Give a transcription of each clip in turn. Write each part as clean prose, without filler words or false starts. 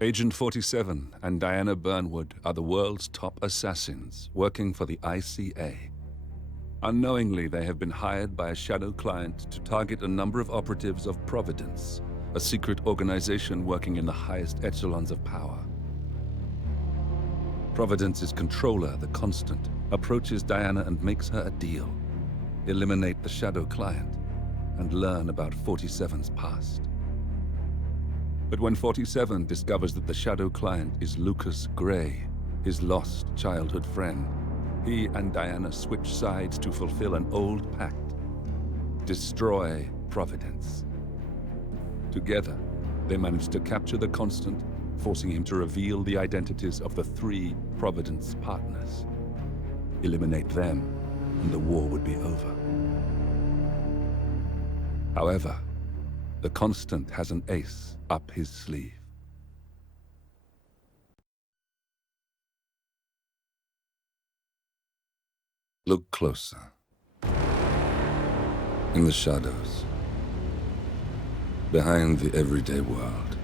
Agent 47 and Diana Burnwood are the world's top assassins working for the ICA. Unknowingly, they have been hired by a shadow client to target a number of operatives of Providence, a secret organization working in the highest echelons of power. Providence's controller, the Constant, approaches Diana and makes her a deal. Eliminate the shadow client and learn about 47's past. But when 47 discovers that the shadow client is Lucas Gray, his lost childhood friend, he and Diana switch sides to fulfill an old pact: destroy Providence. Together, they manage to capture the Constant, forcing him to reveal the identities of the 3 Providence partners. Eliminate them, and the war would be over. However, the Constant has an ace up his sleeve. Look closer. In the shadows. Behind the everyday world.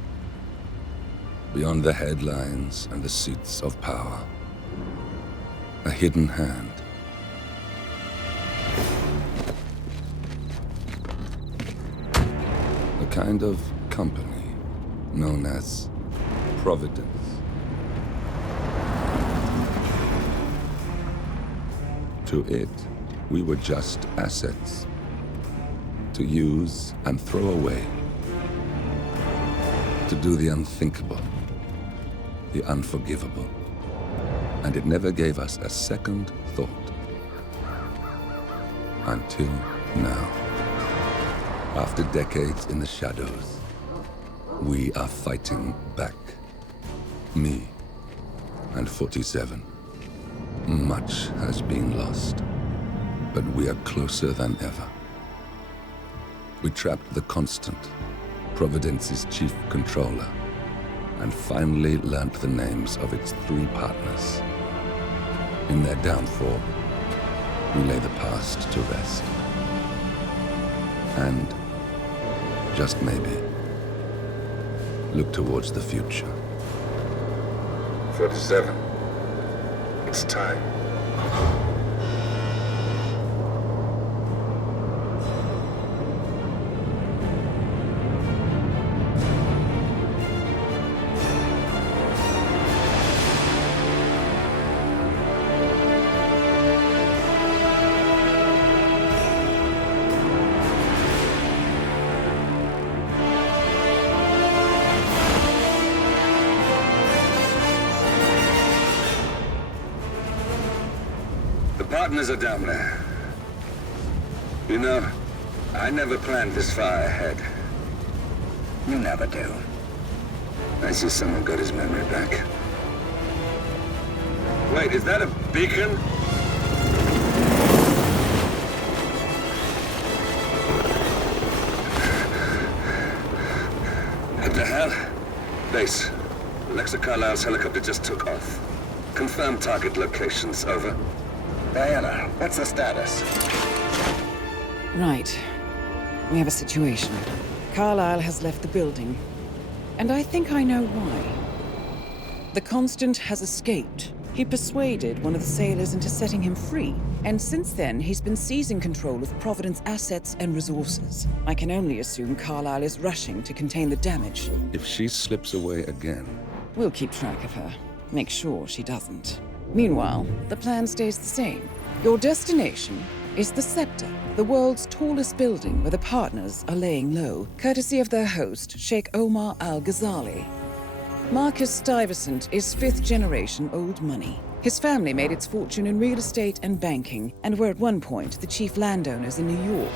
Beyond the headlines and the seats of power. A hidden hand. A kind of company known as Providence. To it, we were just assets, to use and throw away, to do the unthinkable, the unforgivable, and it never gave us a second thought. Until now. After decades in the shadows, we are fighting back. Me and 47. Much has been lost, but we are closer than ever. We trapped the Constant, Providence's chief controller, and finally learnt the names of its 3 partners. In their downfall, we lay the past to rest. And, just maybe, look towards the future. 47. It's time. The partners are down there. You know, I never planned this far ahead. You never do. I see someone got his memory back. Wait, is that a beacon? What the hell? Base. Alexa Carlisle's helicopter just took off. Confirm target locations, over. Diana, what's the status? Right. We have a situation. Carlisle has left the building. And I think I know why. The Constant has escaped. He persuaded one of the sailors into setting him free. And since then, he's been seizing control of Providence assets and resources. I can only assume Carlisle is rushing to contain the damage. If she slips away again... We'll keep track of her. Make sure she doesn't. Meanwhile, the plan stays the same. Your destination is the Scepter, the world's tallest building where the partners are laying low, courtesy of their host, Sheikh Omar Al-Ghazali. Marcus Stuyvesant is fifth-generation old money. His family made its fortune in real estate and banking, and were at one point the chief landowners in New York.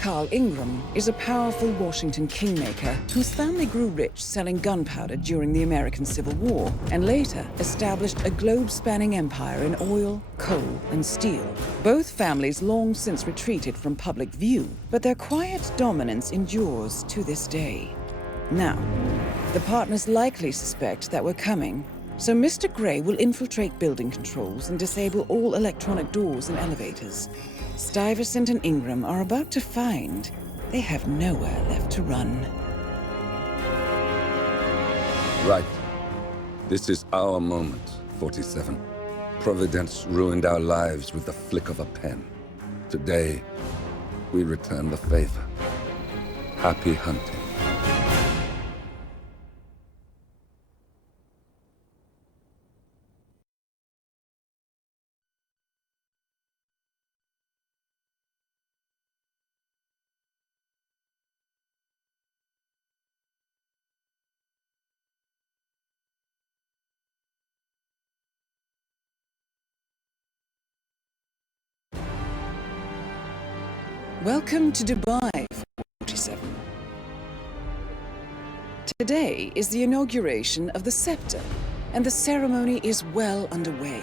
Carl Ingram is a powerful Washington kingmaker whose family grew rich selling gunpowder during the American Civil War, and later established a globe-spanning empire in oil, coal, and steel. Both families long since retreated from public view, but their quiet dominance endures to this day. Now, the partners likely suspect that we're coming, so Mr. Gray will infiltrate building controls and disable all electronic doors and elevators. Stuyvesant and Ingram are about to find they have nowhere left to run. Right. This is our moment, 47. Providence ruined our lives with the flick of a pen. Today, we return the favor. Happy hunting. Welcome to Dubai, 47. Today is the inauguration of the Scepter, and the ceremony is well underway.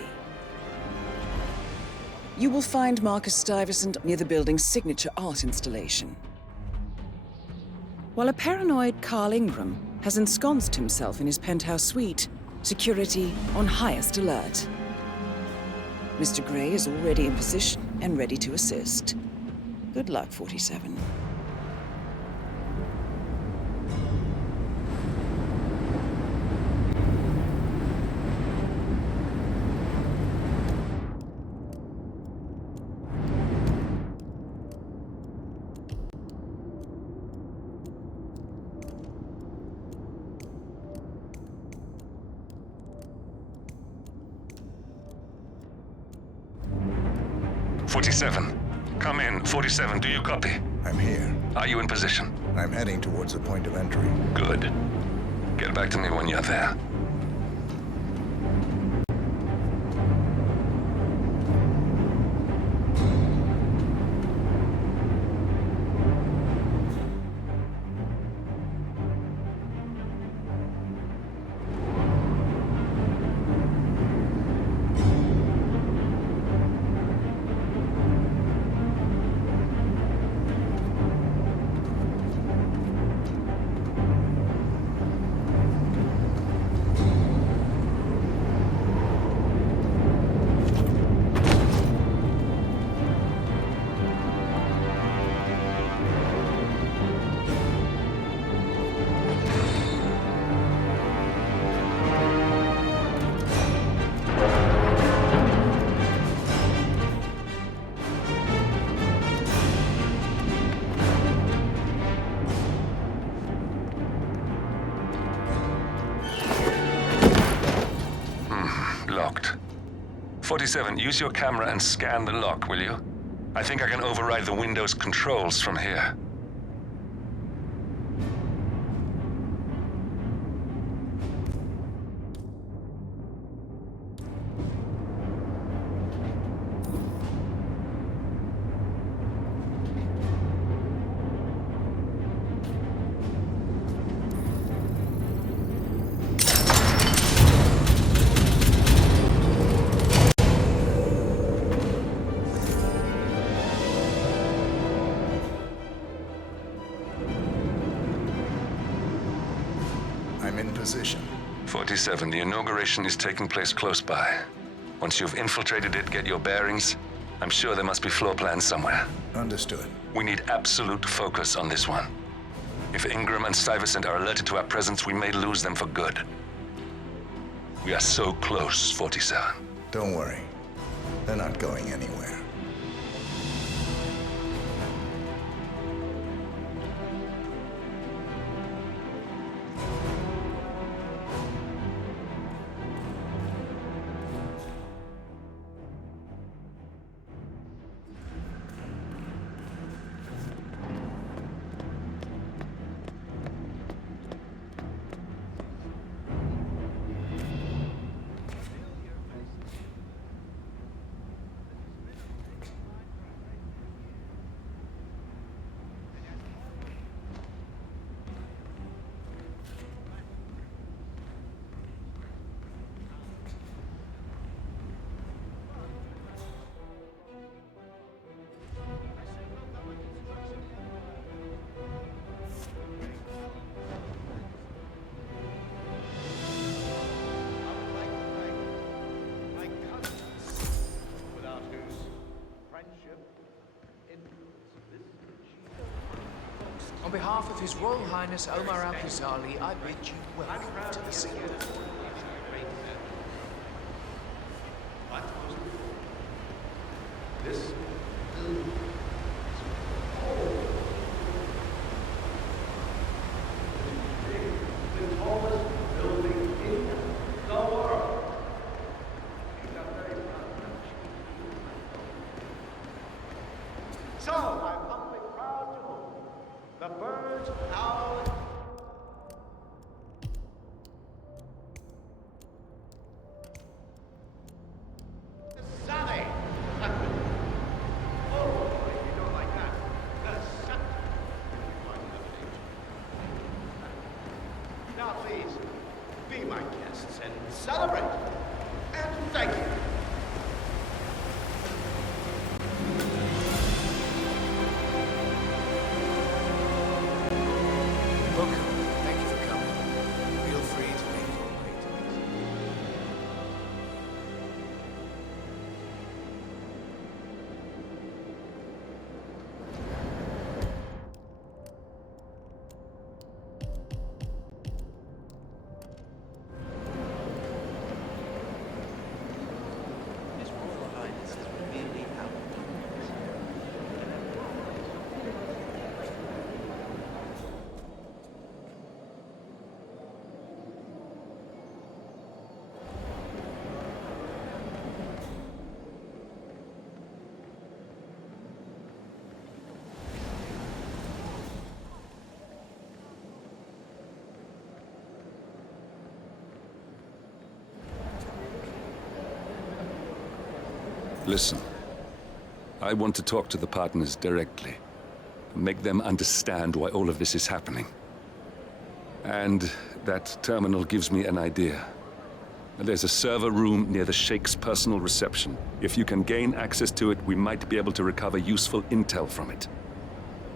You will find Marcus Stuyvesant near the building's signature art installation, while a paranoid Carl Ingram has ensconced himself in his penthouse suite, security on highest alert. Mr. Gray is already in position and ready to assist. Good luck, 47. Come in. 47, do you copy? I'm here. Are you in position? I'm heading towards the point of entry. Good. Get back to me when you're there. Locked. 47, use your camera and scan the lock, will you? I think I can override the Windows controls from here. in position. 47, the inauguration is taking place close by. Once you've infiltrated it, get your bearings. I'm sure there must be floor plans somewhere. Understood. We need absolute focus on this one. If Ingram and Stuyvesant are alerted to our presence, we may lose them for good. We are so close, 47. Don't worry. They're not going anywhere. On behalf of His Royal Highness Omar Al-Ghazali, I bid you welcome to the city. So, I'm humbly proud to hold the birds of our... Sally! Oh, if you don't like that, the scepter. Now, please, be my guests and celebrate. And thank you. Welcome. Thank you for coming. Feel free to make your way to me. His Royal Highness is really out. Listen, I want to talk to the partners directly. Make them understand why all of this is happening. And that terminal gives me an idea. There's a server room near the Sheikh's personal reception. If you can gain access to it, we might be able to recover useful intel from it.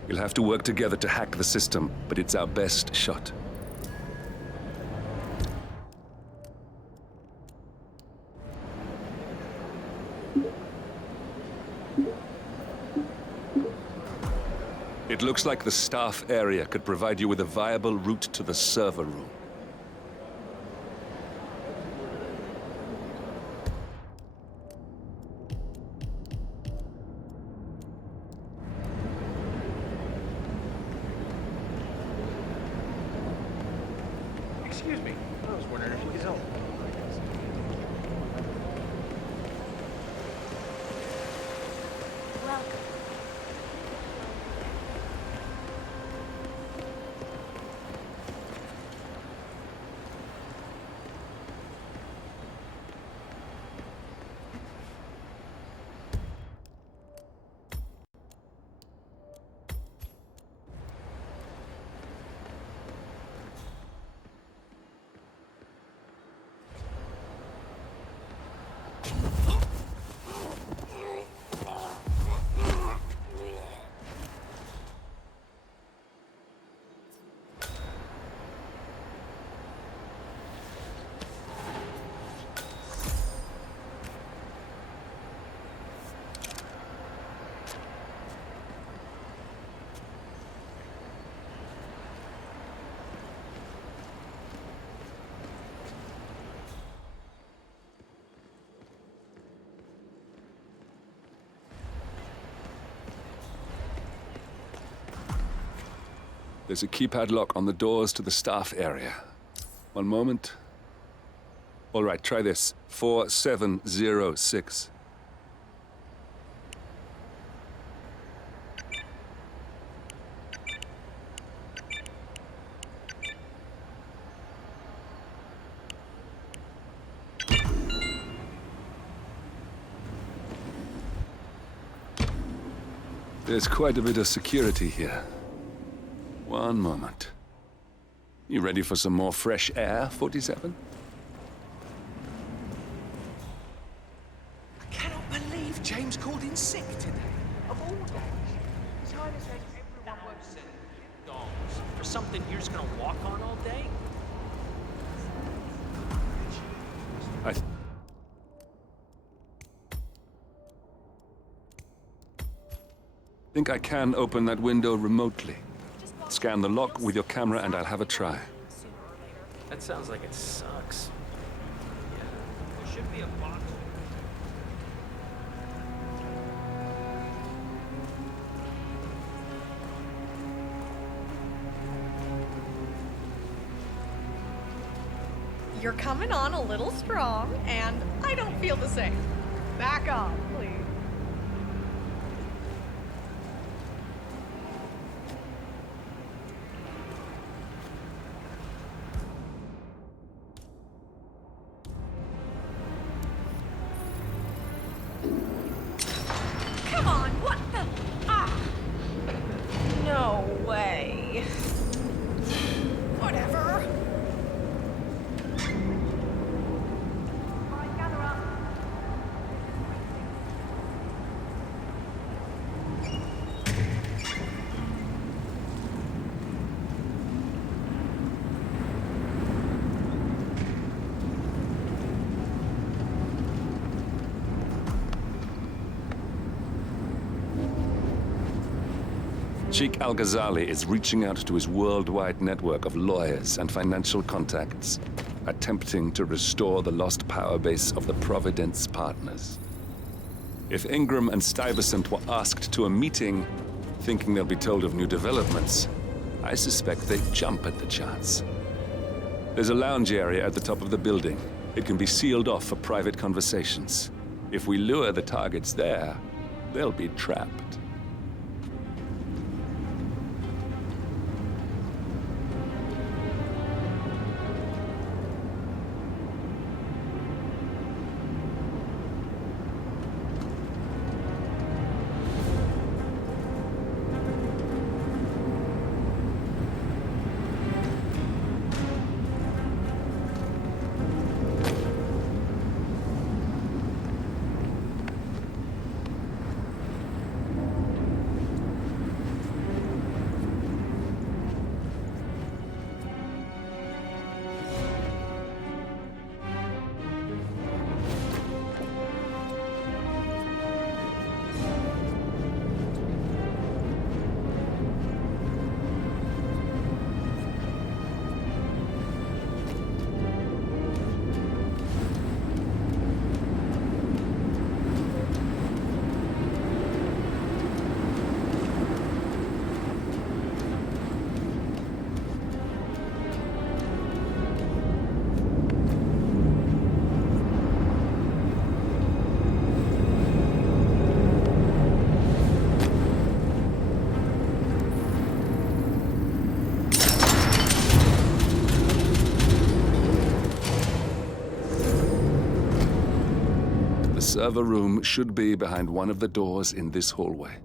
We'll have to work together to hack the system, but it's our best shot. It looks like the staff area could provide you with a viable route to the server room. Excuse me. I was wondering if you could help. Welcome. There's a keypad lock on the doors to the staff area. One moment. All right, try this. 4706. There's quite a bit of security here. One moment. You ready for some more fresh air, 47? I cannot believe James called in sick today. Of all days. His Highness had everyone works in dogs. For something you're just gonna walk on all day? I think I can open that window remotely. Scan the lock with your camera and I'll have a try. That sounds like it sucks. Yeah, there should be a box. You're coming on a little strong, and I don't feel the same. Back off, please. Come on, what the? Ah! No way. Whatever. Sheikh Al-Ghazali is reaching out to his worldwide network of lawyers and financial contacts, attempting to restore the lost power base of the Providence partners. If Ingram and Stuyvesant were asked to a meeting, thinking they'll be told of new developments, I suspect they'd jump at the chance. There's a lounge area at the top of the building. It can be sealed off for private conversations. If we lure the targets there, they'll be trapped. The server room should be behind one of the doors in this hallway.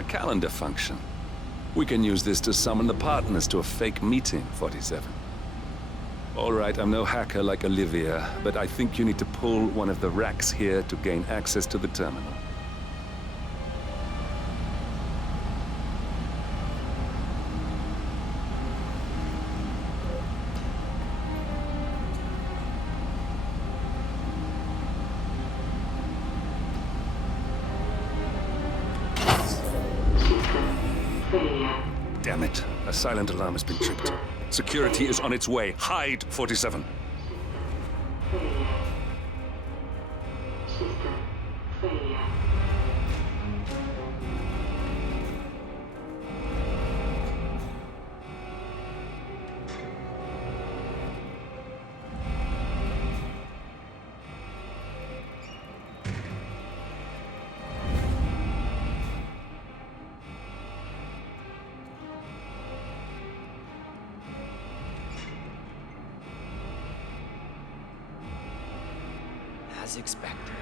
a calendar function. We can use this to summon the partners to a fake meeting, 47. All right, I'm no hacker like Olivia, but I think you need to pull one of the racks here to gain access to the terminal. Damn it. A silent alarm has been tripped. Security is on its way. Hide, 47. As expected.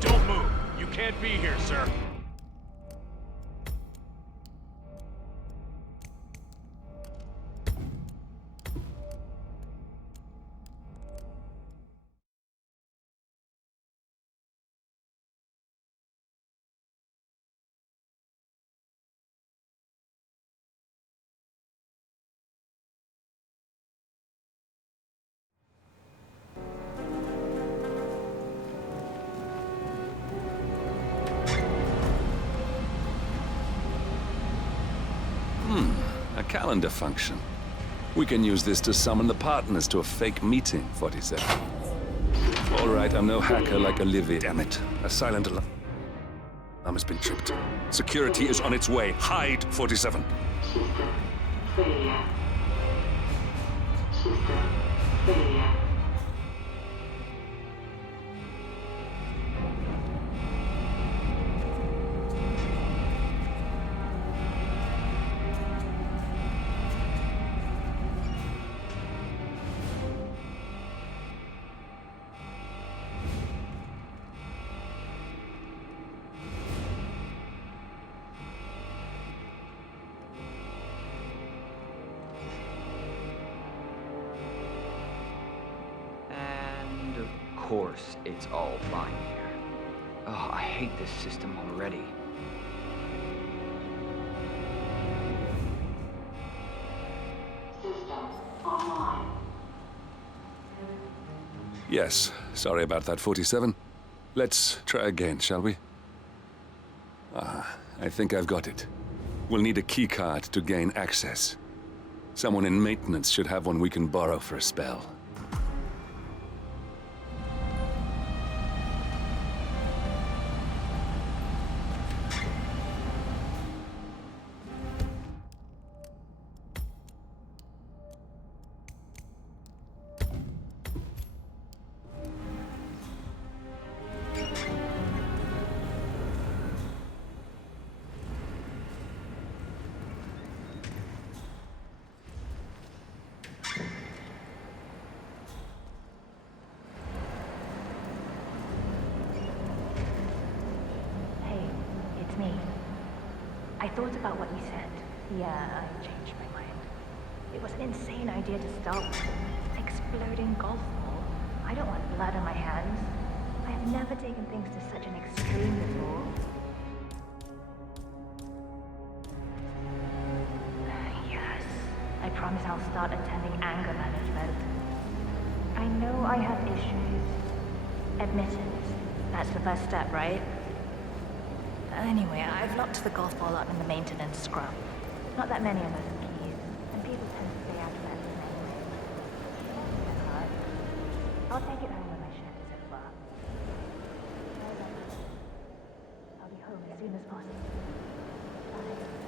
Don't move. You can't be here, sir. A calendar function. We can use this to summon the partners to a fake meeting, 47. All right, I'm no hacker like Olivia. Damn it. A silent alarm has been tripped. Security is on its way. Hide, 47. And of course, it's all fine here. Oh, I hate this system already. System online. Yes, sorry about that, 47. Let's try again, shall we? I think I've got it. We'll need a keycard to gain access. Someone in maintenance should have one we can borrow for a spell. I thought about what you said. Yeah, I changed my mind. It was an insane idea to start with. Exploding golf ball. I don't want blood on my hands. I have never taken things to such an extreme before. Yes. I promise I'll start attending anger management. I know I have issues. Admit it. That's the first step, right? Anyway, I've locked the golf ball up in the maintenance scrub. Not that many of us have keys, and people tend to stay out of that anyway. I'll take it home when my shift is over. I'll be home as soon as possible. Bye.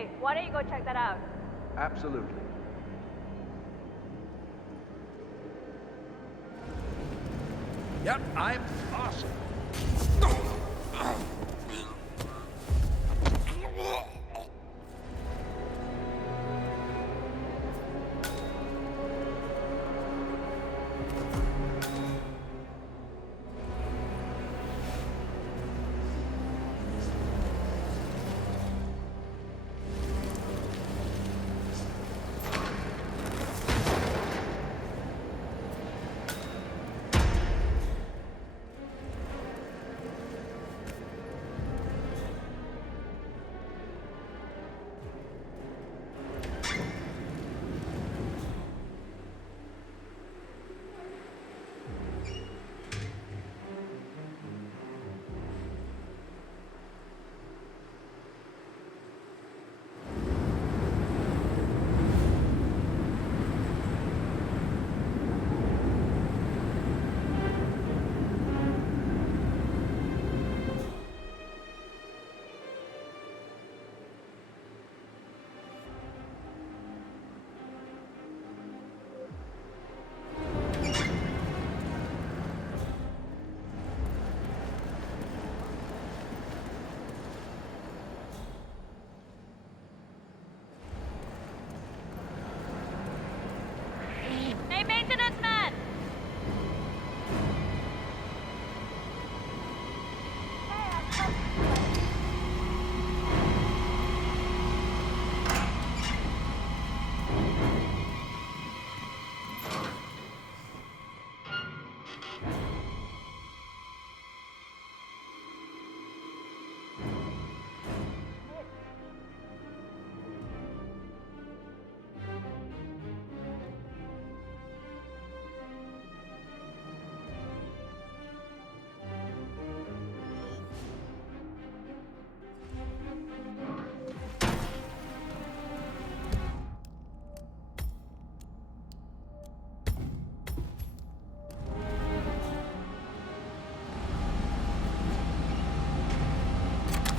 Hey, why don't you go check that out? Absolutely. Yep, I'm awesome. Hey, maintenance man!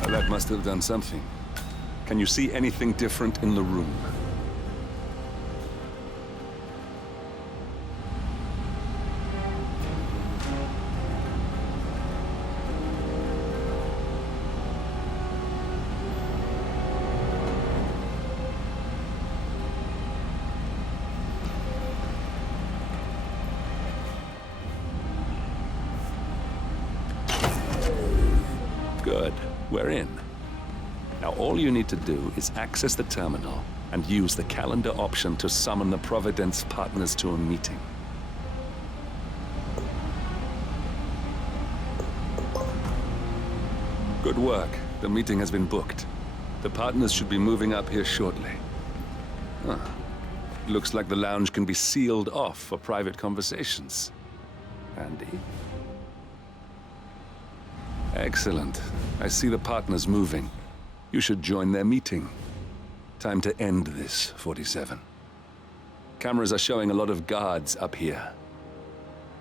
That must have done something. Can you see anything different in the room? Good. We're in. Now all you need to do is access the terminal and use the calendar option to summon the Providence partners to a meeting. Good work. The meeting has been booked. The partners should be moving up here shortly. Huh. Looks like the lounge can be sealed off for private conversations. Andy? Excellent. I see the partners moving. You should join their meeting. Time to end this, 47. Cameras are showing a lot of guards up here.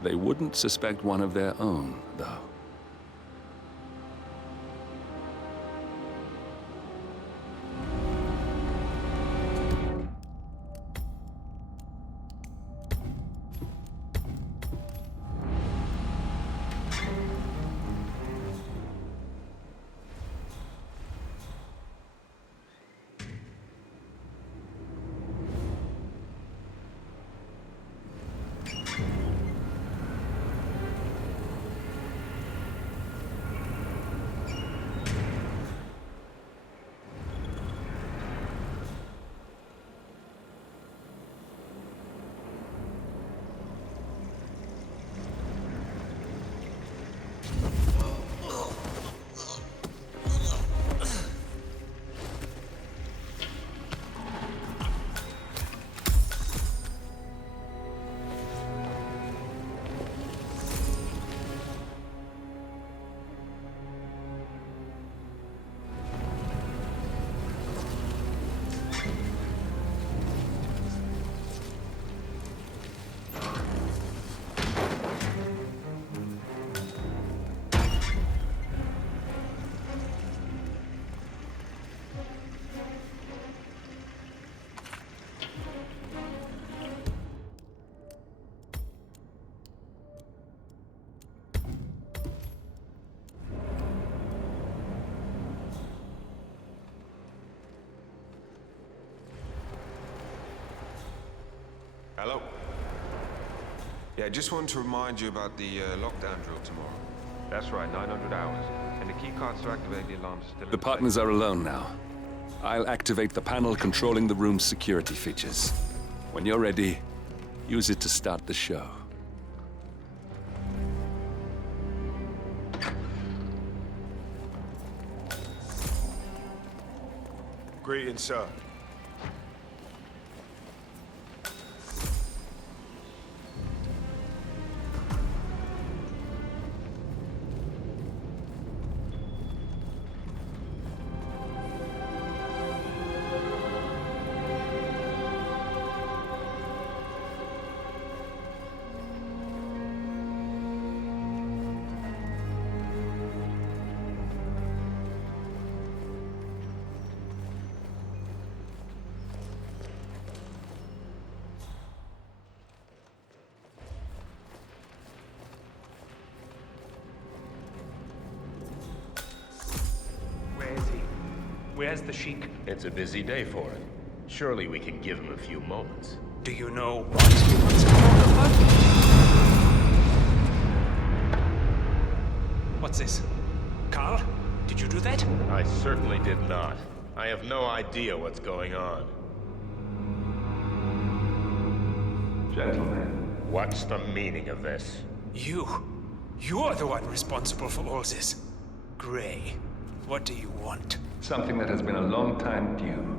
They wouldn't suspect one of their own, though. Hello. Yeah, just wanted to remind you about the lockdown drill tomorrow. That's right, 900 hours. And the key cards to activate the alarms are still in The partners are alone now. I'll activate the panel controlling the room's security features. When you're ready, use it to start the show. Greetings, sir. Where's the Sheik? It's a busy day for him. Surely we can give him a few moments. Do you know what he wants to talk about? What's this? Carl? Did you do that? I certainly did not. I have no idea what's going on. Gentlemen. What's the meaning of this? You're the one responsible for all this. Gray, what do you want? Something that has been a long time due.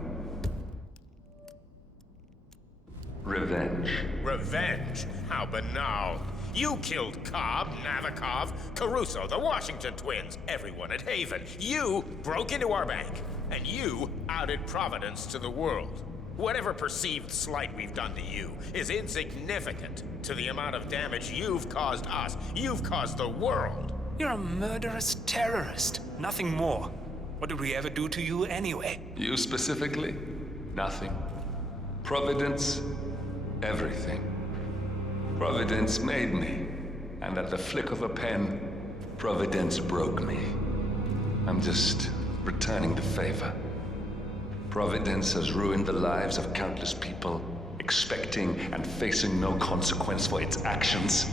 Revenge. Revenge? How banal. You killed Cobb, Navikov, Caruso, the Washington twins, everyone at Haven. You broke into our bank, and you outed Providence to the world. Whatever perceived slight we've done to you is insignificant to the amount of damage you've caused us. You've caused the world. You're a murderous terrorist, nothing more. What did we ever do to you anyway? You specifically? Nothing. Providence? Everything. Providence made me, and at the flick of a pen, Providence broke me. I'm just returning the favor. Providence has ruined the lives of countless people, expecting and facing no consequence for its actions.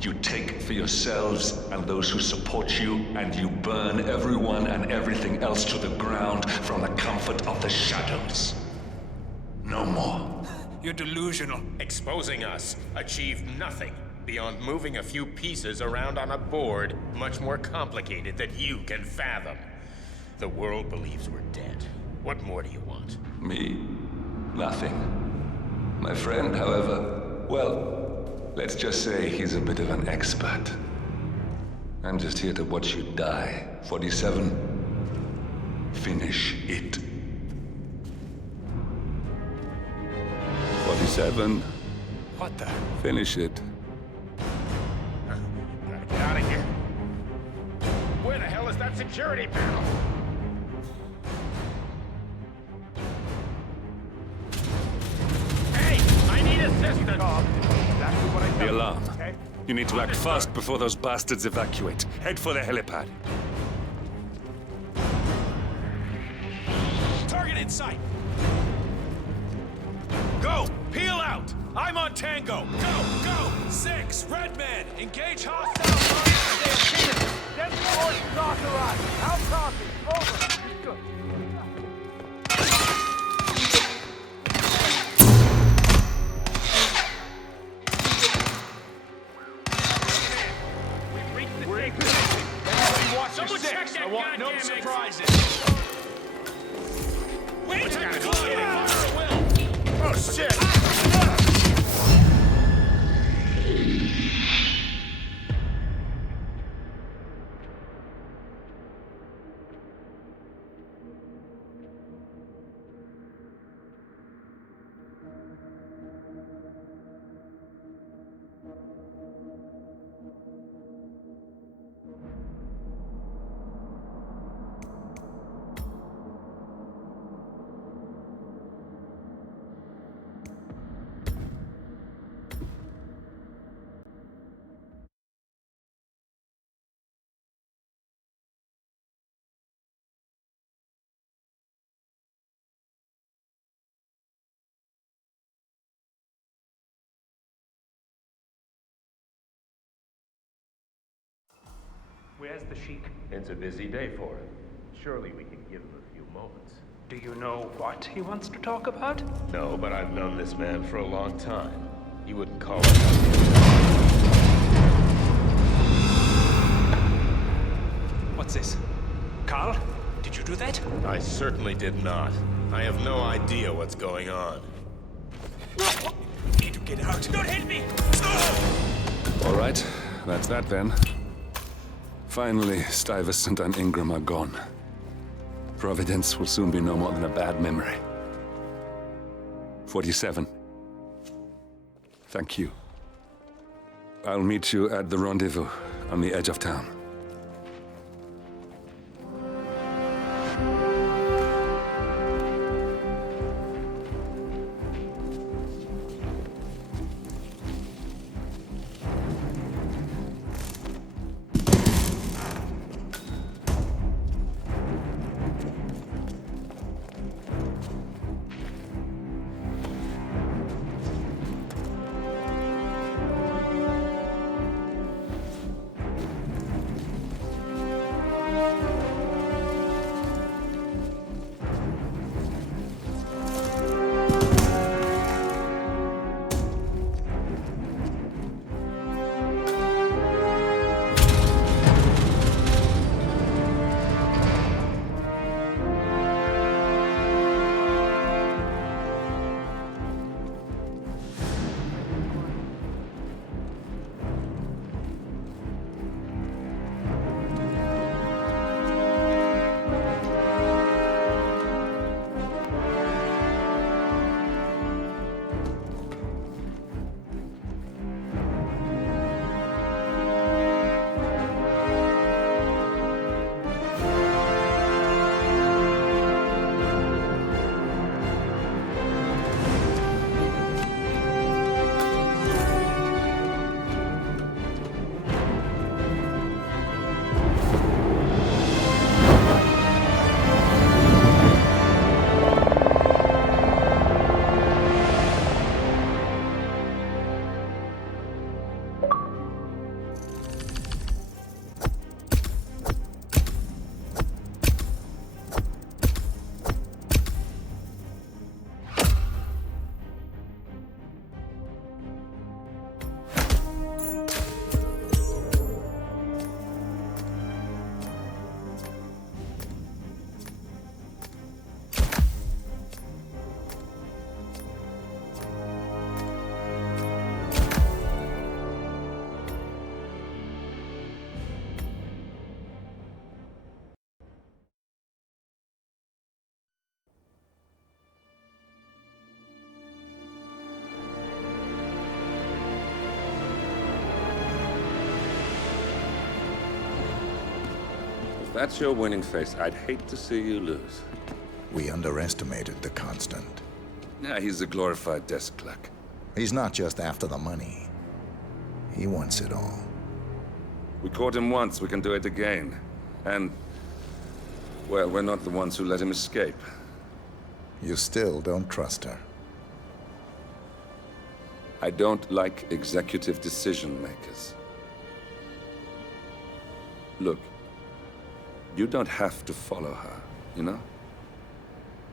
You take for yourselves and those who support you, and you burn everyone and everything else to the ground from the comfort of the shadows. No more. You're delusional. Exposing us achieved nothing beyond moving a few pieces around on a board much more complicated than you can fathom. The world believes we're dead. What more do you want? Me? Nothing. My friend, however, well, let's just say he's a bit of an expert. I'm just here to watch you die. 47. Finish it. 47. What the? Finish it. Gotta get out of here. Where the hell is that security panel? Hey, I need assistance. The alarm. You need to act fast before those bastards evacuate. Head for the helipad. Target in sight. Go! Peel out! I'm on Tango! Go! Go! 6! Redman! Engage hostile! Get the horses authorized. I'll copy. Over. Good. Someone check that. I want no surprises. Wait! Oh shit! Where's the Sheik? It's a busy day for him. Surely we can give him a few moments. Do you know what he wants to talk about? No, but I've known this man for a long time. He wouldn't call it. What's this? Carl? Did you do that? I certainly did not. I have no idea what's going on. Need to get out. Don't hit me! All right, that's that then. Finally, Stuyvesant and Ingram are gone. Providence will soon be no more than a bad memory. 47. Thank you. I'll meet you at the rendezvous on the edge of town. If that's your winning face, I'd hate to see you lose. We underestimated the Constant. Yeah, he's a glorified desk clerk. He's not just after the money. He wants it all. We caught him once, we can do it again. And, well, we're not the ones who let him escape. You still don't trust her. I don't like executive decision makers. Look, you don't have to follow her, you know?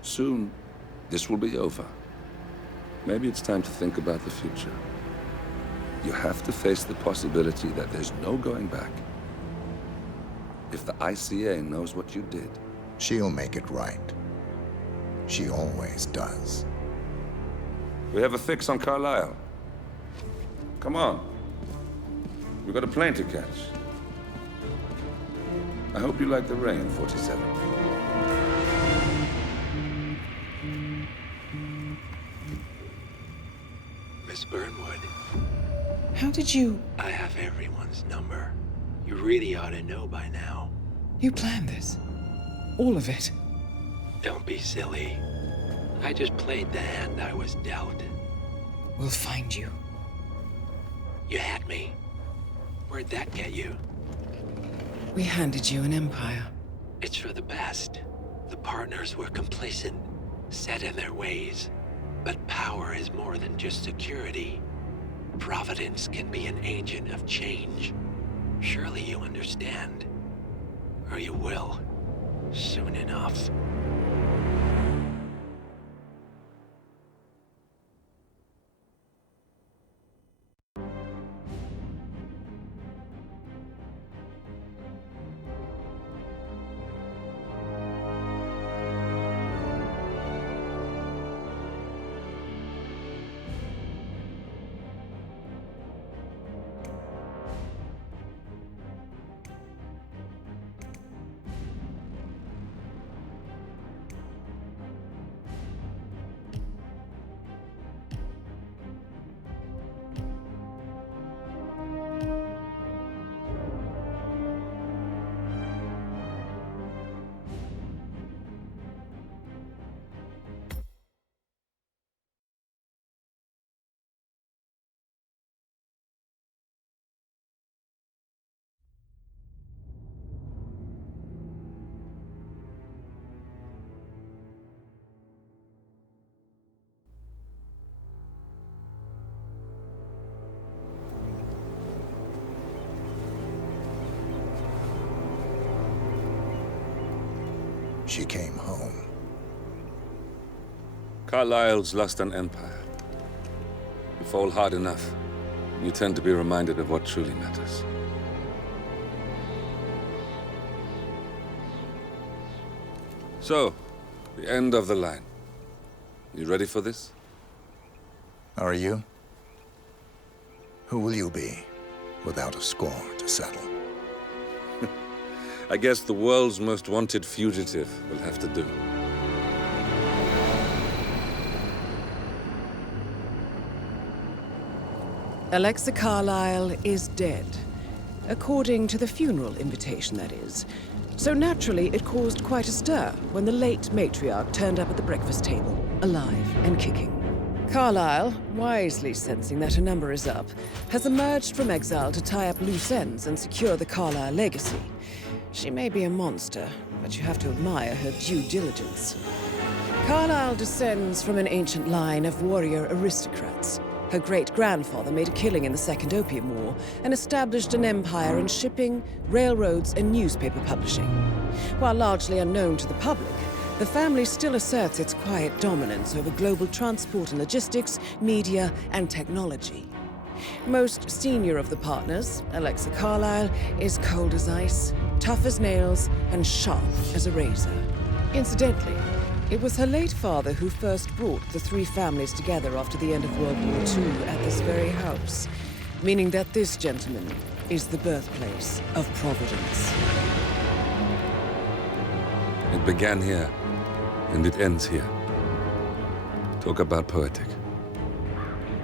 Soon, this will be over. Maybe it's time to think about the future. You have to face the possibility that there's no going back. If the ICA knows what you did, she'll make it right. She always does. We have a fix on Carlisle. Come on. We've got a plane to catch. I hope you like the rain, 47. Miss Burnwood. How did you... I have everyone's number. You really ought to know by now. You planned this? All of it? Don't be silly. I just played the hand I was dealt. We'll find you. You had me. Where'd that get you? We handed you an empire. It's for the best. The partners were complacent, set in their ways. But power is more than just security. Providence can be an agent of change. Surely you understand. or you will. Soon enough. She came home. Carlyle's lost an empire. You fall hard enough, you tend to be reminded of what truly matters. So, the end of the line. You ready for this? Are you? Who will you be, without a score to settle? I guess the world's most wanted fugitive will have to do. Alexa Carlyle is dead. According to the funeral invitation, that is. So naturally, it caused quite a stir when the late matriarch turned up at the breakfast table, alive and kicking. Carlyle, wisely sensing that her number is up, has emerged from exile to tie up loose ends and secure the Carlyle legacy. She may be a monster, but you have to admire her due diligence. Carlyle descends from an ancient line of warrior aristocrats. Her great-grandfather made a killing in the Second Opium War and established an empire in shipping, railroads, and newspaper publishing. While largely unknown to the public, the family still asserts its quiet dominance over global transport and logistics, media, and technology. Most senior of the partners, Alexa Carlyle, is cold as ice, tough as nails, and sharp as a razor. Incidentally, it was her late father who first brought the three families together after the end of World War II at this very house, meaning that this gentleman is the birthplace of Providence. It began here, and it ends here. Talk about poetic.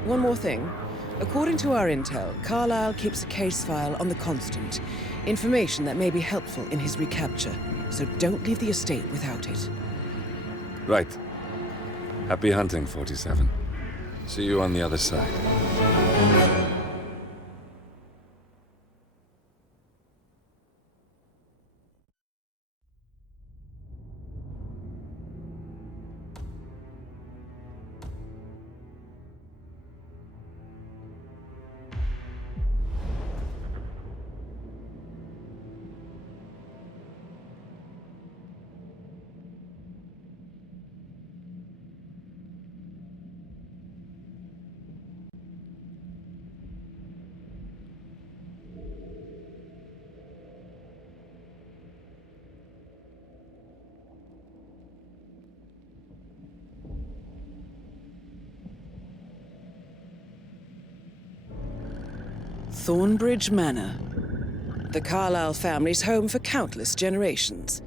One more thing. According to our intel, Carlyle keeps a case file on the Constant. Information that may be helpful in his recapture, so don't leave the estate without it. Right. Happy hunting, 47. See you on the other side. Thornbridge Manor. The Carlyle family's home for countless generations.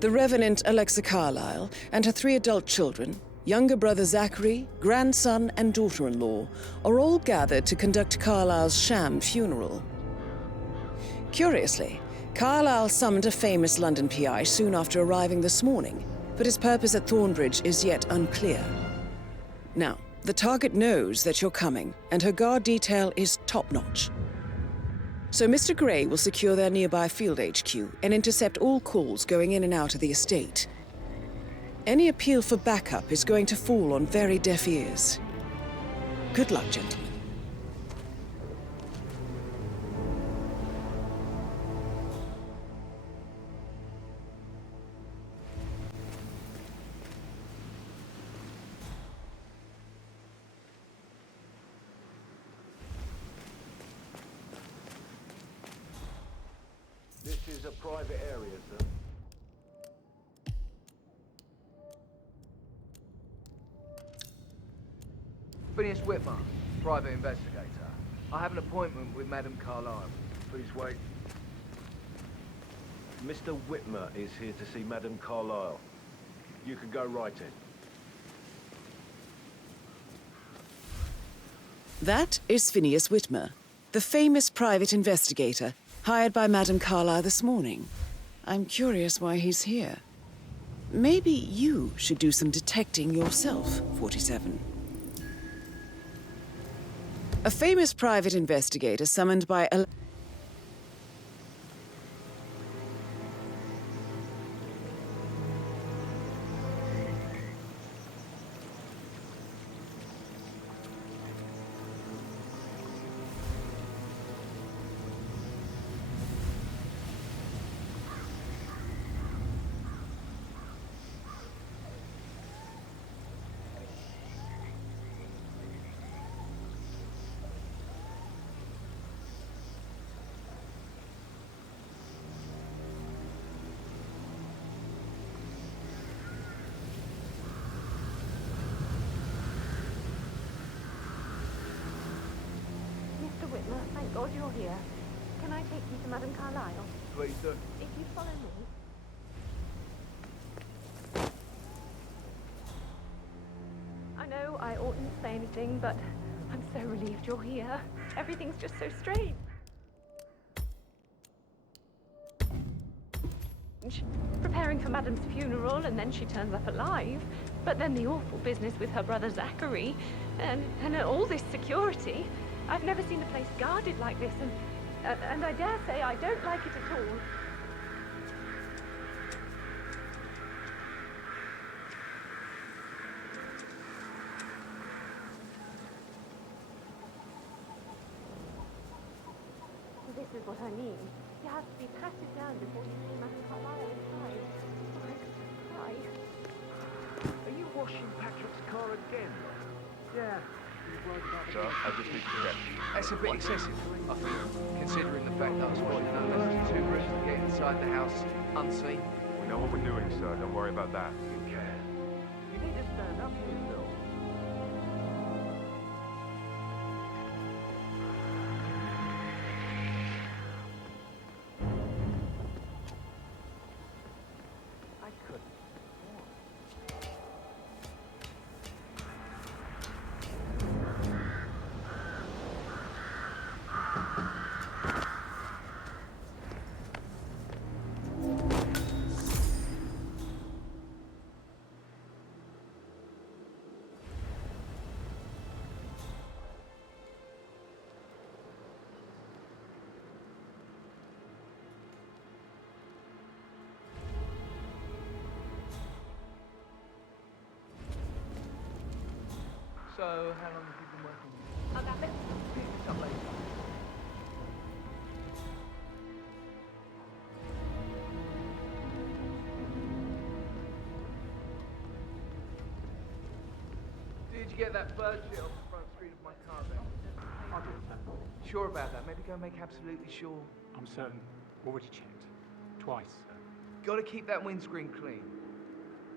The Revenant Alexa Carlyle and her 3 adult children, younger brother Zachary, grandson, and daughter-in-law, are all gathered to conduct Carlyle's sham funeral. Curiously, Carlyle summoned a famous London PI soon after arriving this morning, but his purpose at Thornbridge is yet unclear. Now, the target knows that you're coming, and her guard detail is top-notch. So Mr. Gray will secure their nearby field HQ and intercept all calls going in and out of the estate. Any appeal for backup is going to fall on very deaf ears. Good luck, gentlemen. This is a private area, sir. Phineas Whitmer, private investigator. I have an appointment with Madame Carlyle. Please wait. Mr. Whitmer is here to see Madame Carlyle. You can go right in. That is Phineas Whitmer, the famous private investigator hired by Madame Carlyle this morning. I'm curious why he's here. Maybe you should do some detecting yourself, 47. A famous private investigator summoned by a... Mr. Whitmer, thank God you're here. Can I take you to Madame Carlyle? Please do. If you follow me. I know I oughtn't say anything, but I'm so relieved you're here. Everything's just so strange. Preparing for Madame's funeral, and then she turns up alive. But then the awful business with her brother Zachary, and all this security. I've never seen a place guarded like this, and I dare say I don't like it at all. This is what I mean. You have to be patted down before you see Madame Carlyle inside. Oh, I could cry. Are you washing Patrick's car again? Yeah. So, I just need to check. That's a bit excessive, I think, considering the fact that I was spotted no less than 2 routes to get inside the house unseen. We know what we're doing, sir. Don't worry about that. You need to stand up for yourself. I couldn't. So, how long have you been working here? I'll have it. Pick this up later. Did you get that bird shit off the front street of my car then? I did, sir. Sure about that? Maybe go make absolutely sure. I'm certain. Already checked. Twice, sir. Gotta keep that windscreen clean.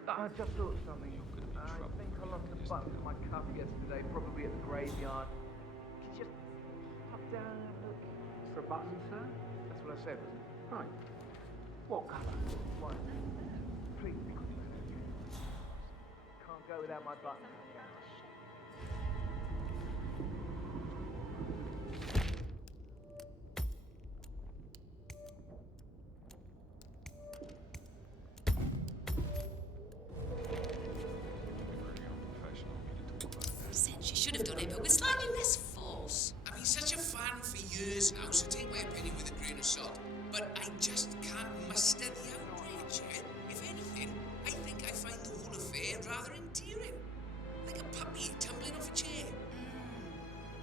I just thought of something. I think I lost a button to my cuff yesterday, probably at the graveyard. Could you just pop down and have a look? For a button, sir? That's what I said, wasn't it? Right. What colour? White. Please be quick. Can't go without my button. Said she should have done it, but with slightly less force. I've been such a fan for years now, so take my opinion with a grain of salt. But I just can't muster the outrage. If anything, I think I find the whole affair rather endearing. Like a puppy tumbling off a chair.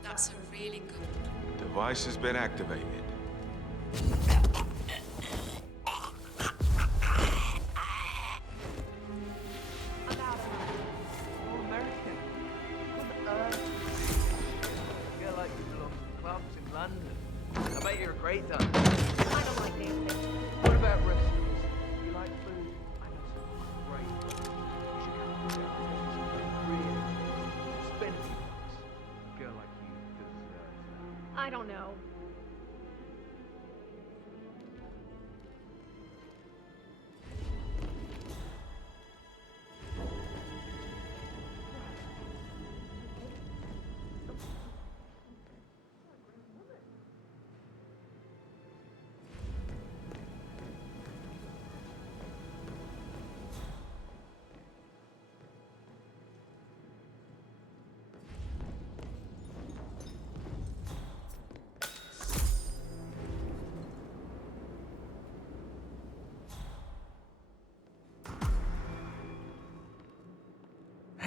That's a really good... Device has been activated. Clubs in London. I bet you're a great dancer. I don't like dancing.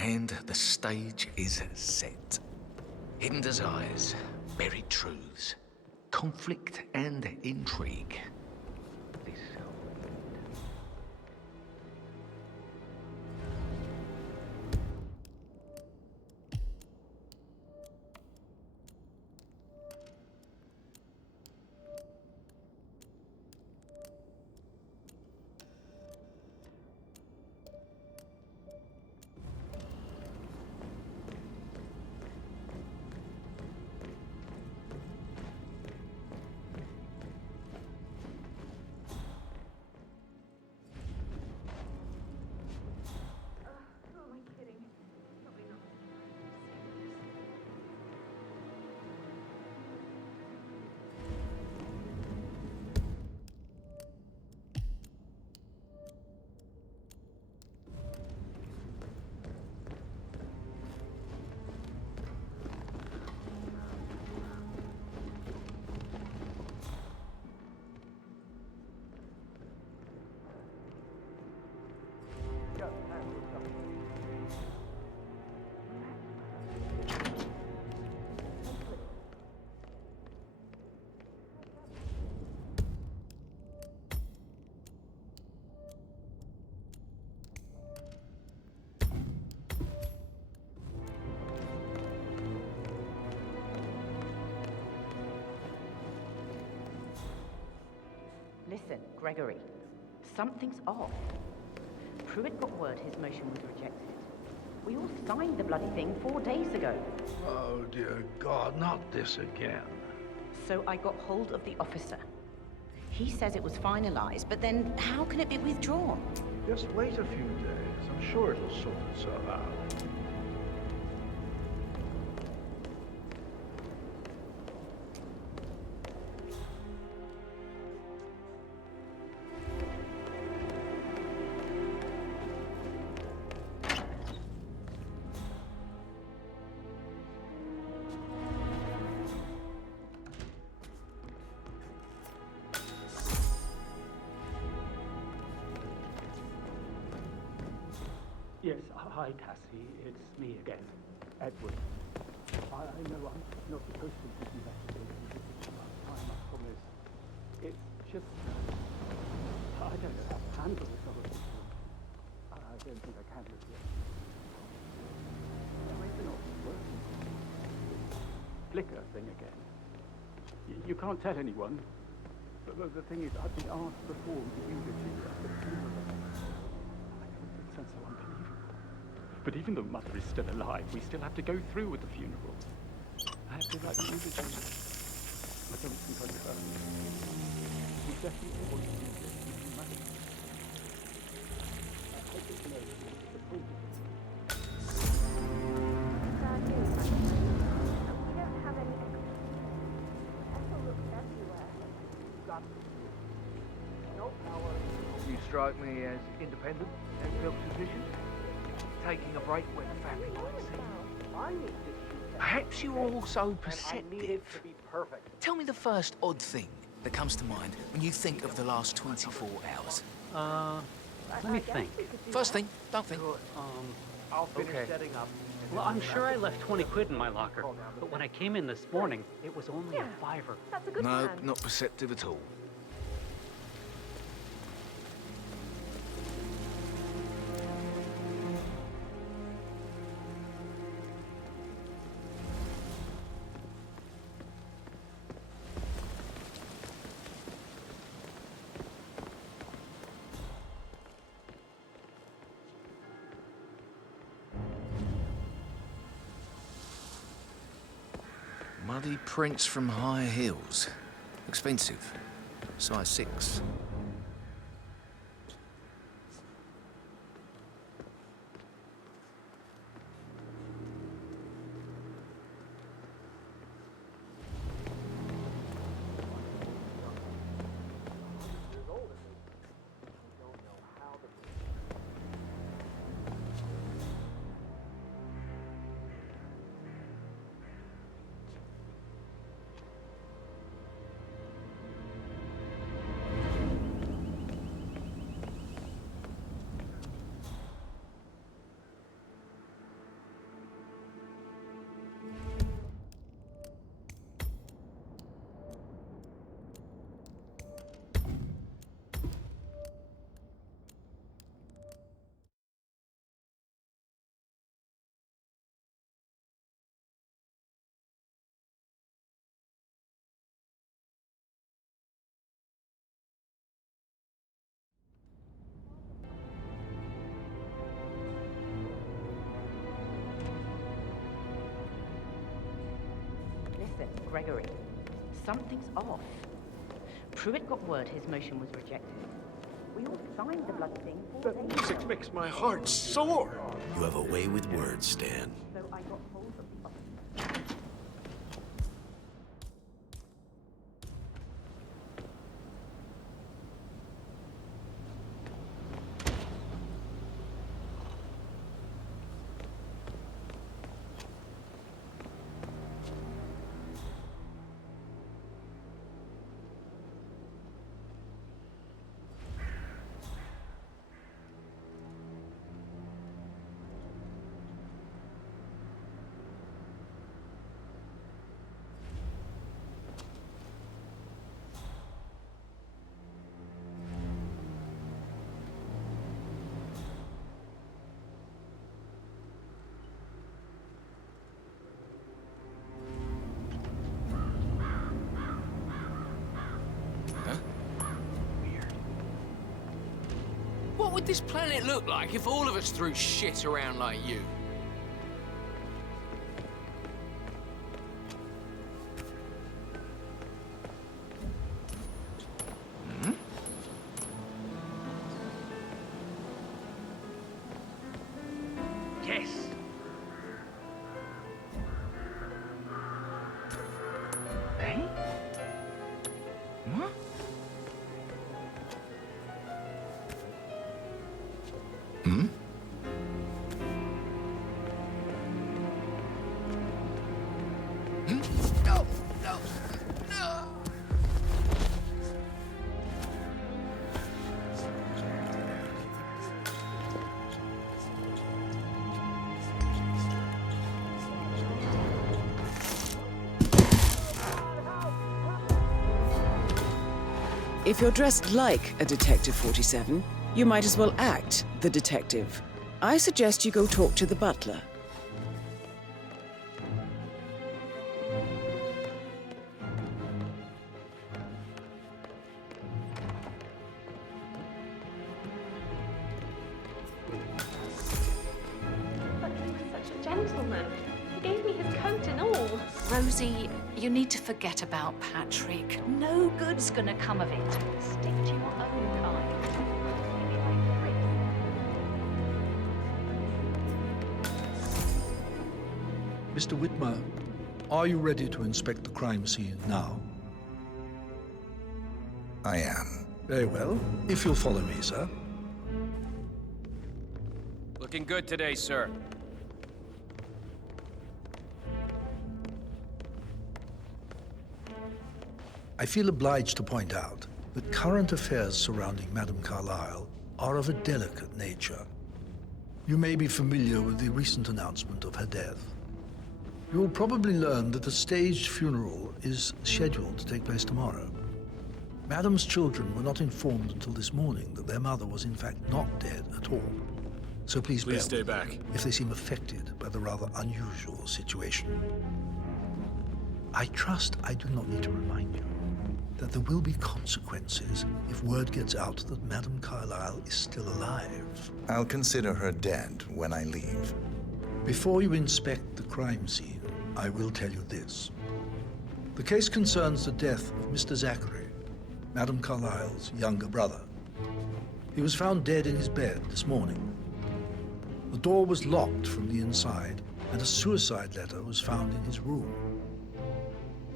And the stage is set. Hidden desires, buried truths, conflict and intrigue. This Listen, Gregory. Something's off. Pruitt got word his motion was rejected. We all signed the bloody thing 4 days ago. Oh, dear God, not this again. So I got hold of the officer. He says it was finalized, but then how can it be withdrawn? Just wait a few days. I'm sure it'll sort itself out. Yes, hi, Cassie. It's me again, Edward. I know I'm not supposed to be investigating this time, I promise. It's just... I don't know how to handle this other situation. I don't think I can just yet. Maybe not working. Flicker thing again. You can't tell anyone. But the thing is, I've been asked to perform the eulogy at the funeral. It sounds so unbelievable. But even though Mother is still alive, we still have to go through with the funeral. I have to write the eulogy. I don't think I can. We definitely want to do this. I hope it's no the full. Sad news, my friend. We don't have any Ethel looks everywhere. No power. You strike me as independent and self-sufficient. Taking a break when the family might see. Perhaps you're also perceptive. Tell me the first odd thing that comes to mind when you think of the last 24 hours. Let me think. First thing, don't think. I'll finish setting up. Well, I'm sure I left 20 quid in my locker, but when I came in this morning, it was only a $5. That's a good No, plan. not perceptive at all. Muddy prints from high heels. Expensive. Size 6. Gregory, something's off. Pruitt got word his motion was rejected. We all signed the bloody thing 4 days ago. That music makes my heart soar. You have a way with words, Stan. So I got hold of the... What would this planet look like if all of us threw shit around like you? Yes. Hey? What? Hmm? No! No! No! If you're dressed like a Detective 47, you might as well act the detective. I suggest you go talk to the butler. But he was such a gentleman. He gave me his coat and all. Rosie, you need to forget about Patrick. No good's gonna come of it. Stick to your own kind. Mr. Whitmer, are you ready to inspect the crime scene now? I am. Very well. If you'll follow me, sir. Looking good today, sir. I feel obliged to point out that current affairs surrounding Madame Carlyle are of a delicate nature. You may be familiar with the recent announcement of her death. You will probably learn that a staged funeral is scheduled to take place tomorrow. Madame's children were not informed until this morning that their mother was in fact not dead at all. So please stay back if they seem affected by the rather unusual situation. I trust I do not need to remind you that there will be consequences if word gets out that Madame Carlyle is still alive. I'll consider her dead when I leave. Before you inspect the crime scene, I will tell you this. The case concerns the death of Mr. Zachary, Madame Carlyle's younger brother. He was found dead in his bed this morning. The door was locked from the inside, and a suicide letter was found in his room.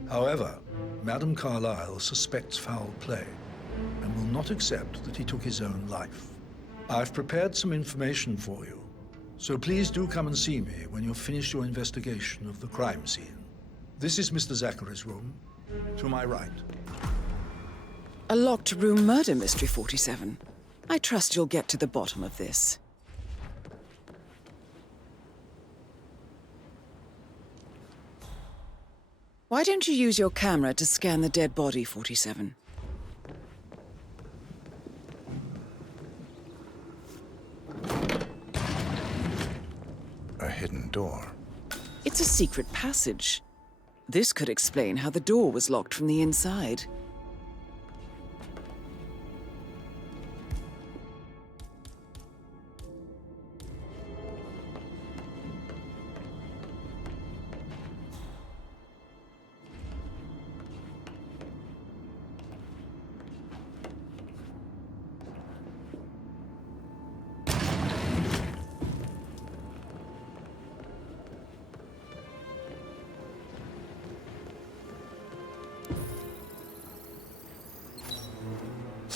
However, Madame Carlyle suspects foul play and will not accept that he took his own life. I've prepared some information for you, so please do come and see me when you've finished your investigation of the crime scene. This is Mr. Zachary's room, to my right. A locked room murder mystery, 47. I trust you'll get to the bottom of this. Why don't you use your camera to scan the dead body, 47? A hidden door. It's a secret passage. This could explain how the door was locked from the inside.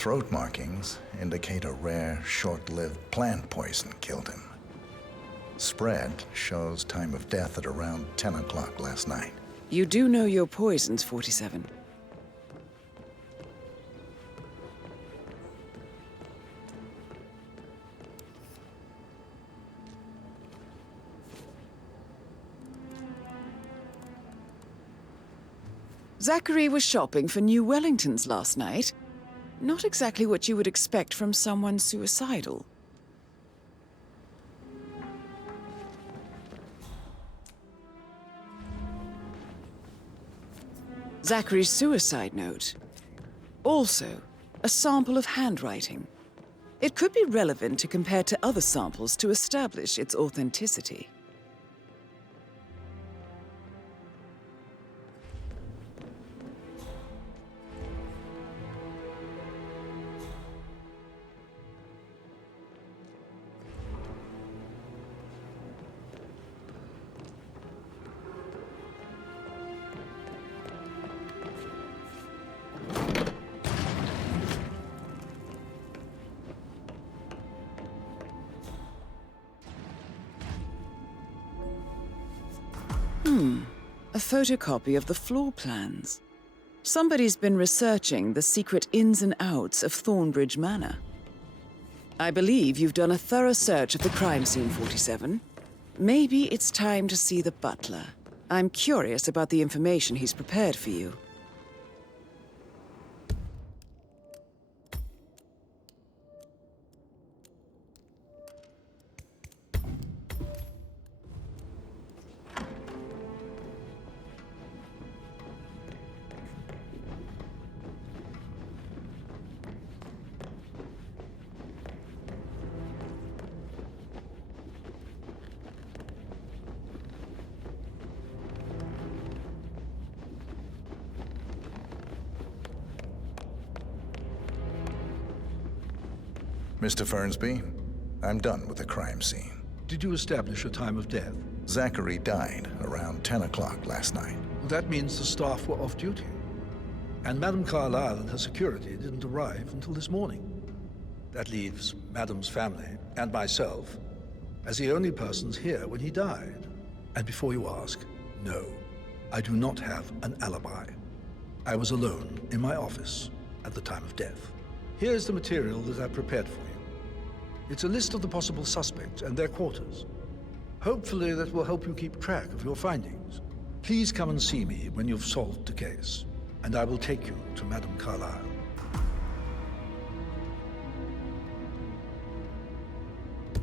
throat markings indicate a rare, short-lived plant poison killed him. Spread shows time of death at around 10 o'clock last night. You do know your poisons, 47. Zachary was shopping for new Wellingtons last night. Not exactly what you would expect from someone suicidal. Zachary's suicide note. Also, a sample of handwriting. It could be relevant to compare to other samples to establish its authenticity. A photocopy of the floor plans. Somebody's been researching the secret ins and outs of Thornbridge Manor. I believe you've done a thorough search of the crime scene, 47. Maybe it's time to see the butler. I'm curious about the information he's prepared for you. Mr. Fernsby, I'm done with the crime scene. Did you establish a time of death? Zachary died around 10 o'clock last night. Well, that means the staff were off duty. And Madame Carlyle and her security didn't arrive until this morning. That leaves Madame's family and myself as the only persons here when he died. And before you ask, no, I do not have an alibi. I was alone in my office at the time of death. Here's the material that I prepared for you. It's a list of the possible suspects and their quarters. Hopefully that will help you keep track of your findings. Please come and see me when you've solved the case, and I will take you to Madame Carlyle.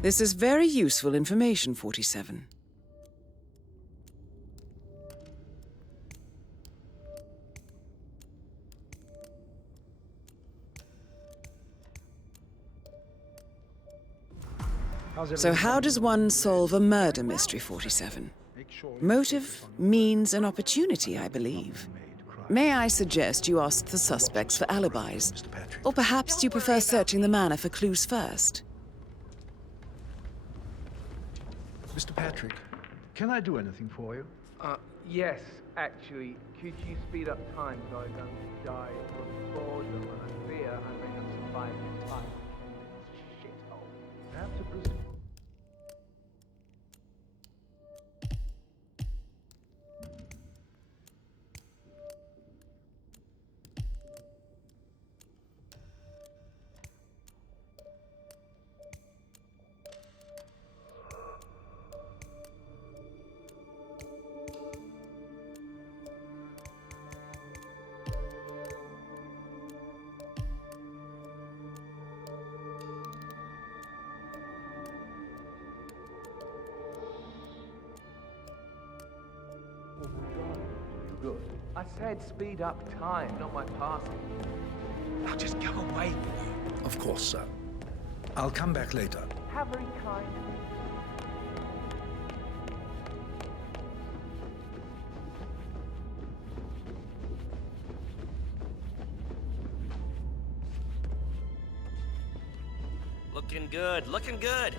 This is very useful information, 47. So how does one solve a murder mystery, 47? Motive, means, and opportunity, I believe. May I suggest you ask the suspects for alibis? Or perhaps you prefer searching the manor for clues first? Mr. Patrick, can I do anything for you? Yes, actually. Could you speed up time so I don't die from boredom and I fear I may not survive the time in this shithole? Perhaps a prisoner. Good. I said speed up time, not my passing. Now just go away, will you? Of course, sir. I'll come back later. How very kind. Looking good, looking good.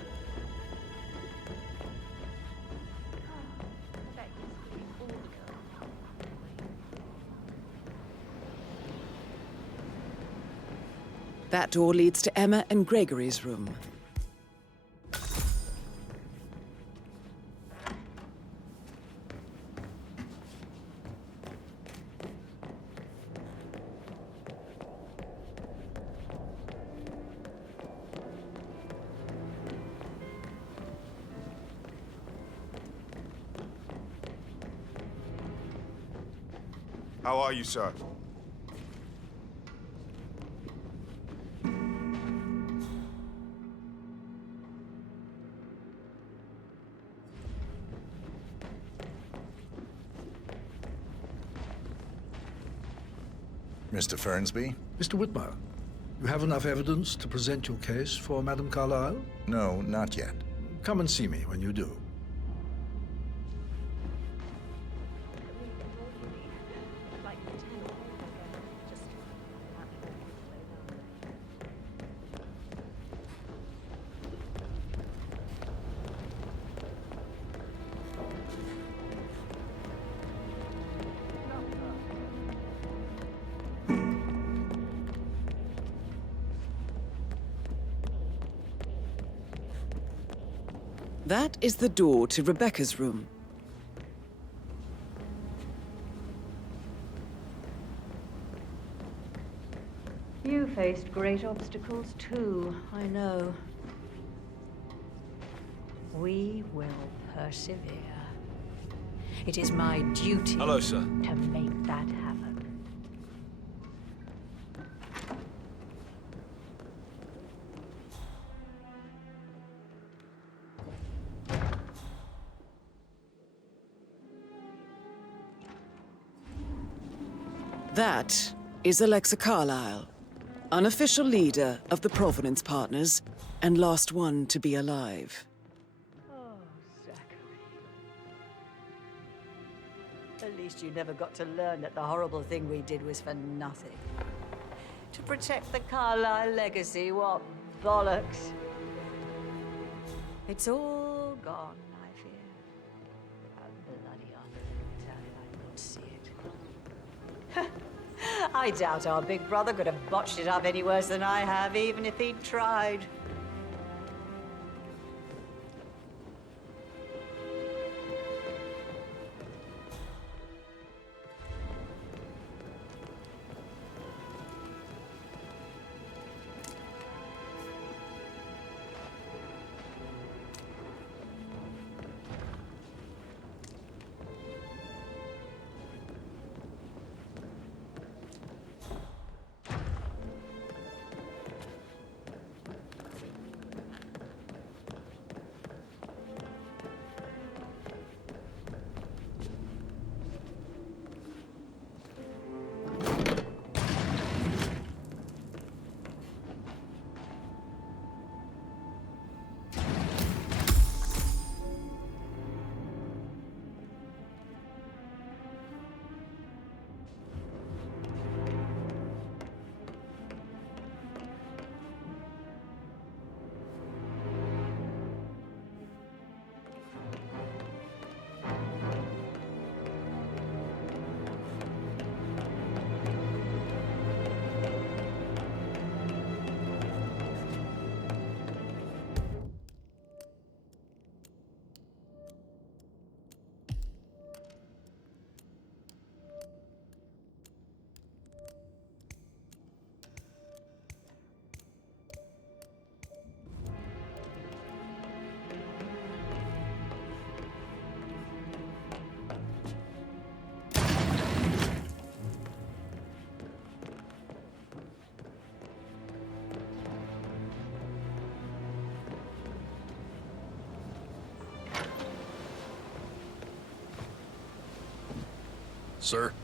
That door leads to Emma and Gregory's room. How are you, sir? Mr. Fernsby? Mr. Whitmer, you have enough evidence to present your case for Madame Carlyle? No, not yet. Come and see me when you do. That is the door to Rebecca's room. You faced great obstacles too, I know. We will persevere. It is my duty Hello, sir. to make that happen. That is Alexa Carlyle, unofficial leader of the Providence Partners, and last one to be alive. Oh, Zachary. At least you never got to learn that the horrible thing we did was for nothing. To protect the Carlyle legacy, what bollocks. It's all gone, I fear. That bloody honor. I could see it. I doubt our big brother could have botched it up any worse than I have, even if he'd tried. Sir?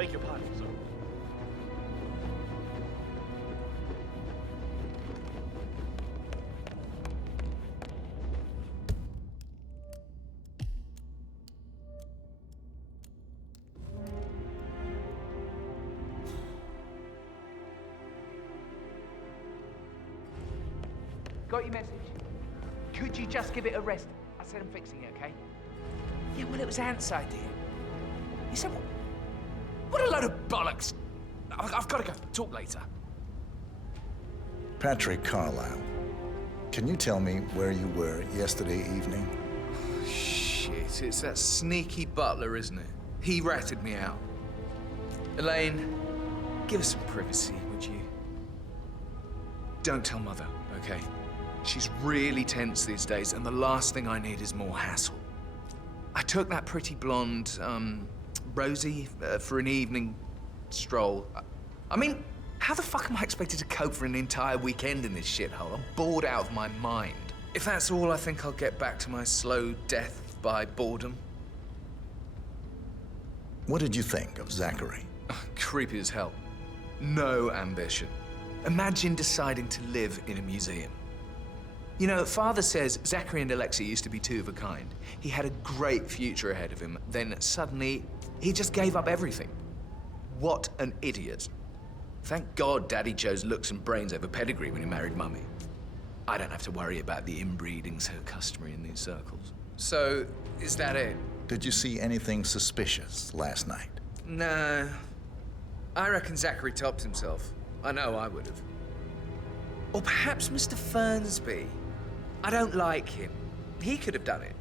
Beg your pardon, sir. Got your message? Could you just give it a rest? I said I'm fixing it, okay? Yeah, well, it was Ant's idea. He said, what a load of bollocks! I've got to go. Talk later. Patrick Carlisle, can you tell me where you were yesterday evening? Shit, it's that sneaky butler, isn't it? He ratted me out. Elaine, give us some privacy, would you? Don't tell Mother, okay? She's really tense these days, and the last thing I need is more hassle. I took that pretty blonde, Rosie, for an evening stroll. I mean, how the fuck am I expected to cope for an entire weekend in this shithole? I'm bored out of my mind. If that's all, I think I'll get back to my slow death by boredom. What did you think of Zachary? Creepy as hell. No ambition. Imagine deciding to live in a museum. You know, Father says Zachary and Alexa used to be two of a kind. He had a great future ahead of him. Then suddenly, he just gave up everything. What an idiot. Thank God Daddy chose looks and brains over pedigree when he married Mummy. I don't have to worry about the inbreeding so customary in these circles. So, is that it? Did you see anything suspicious last night? No. I reckon Zachary topped himself. I know I would have. Or perhaps Mr. Fernsby. I don't like him. He could have done it.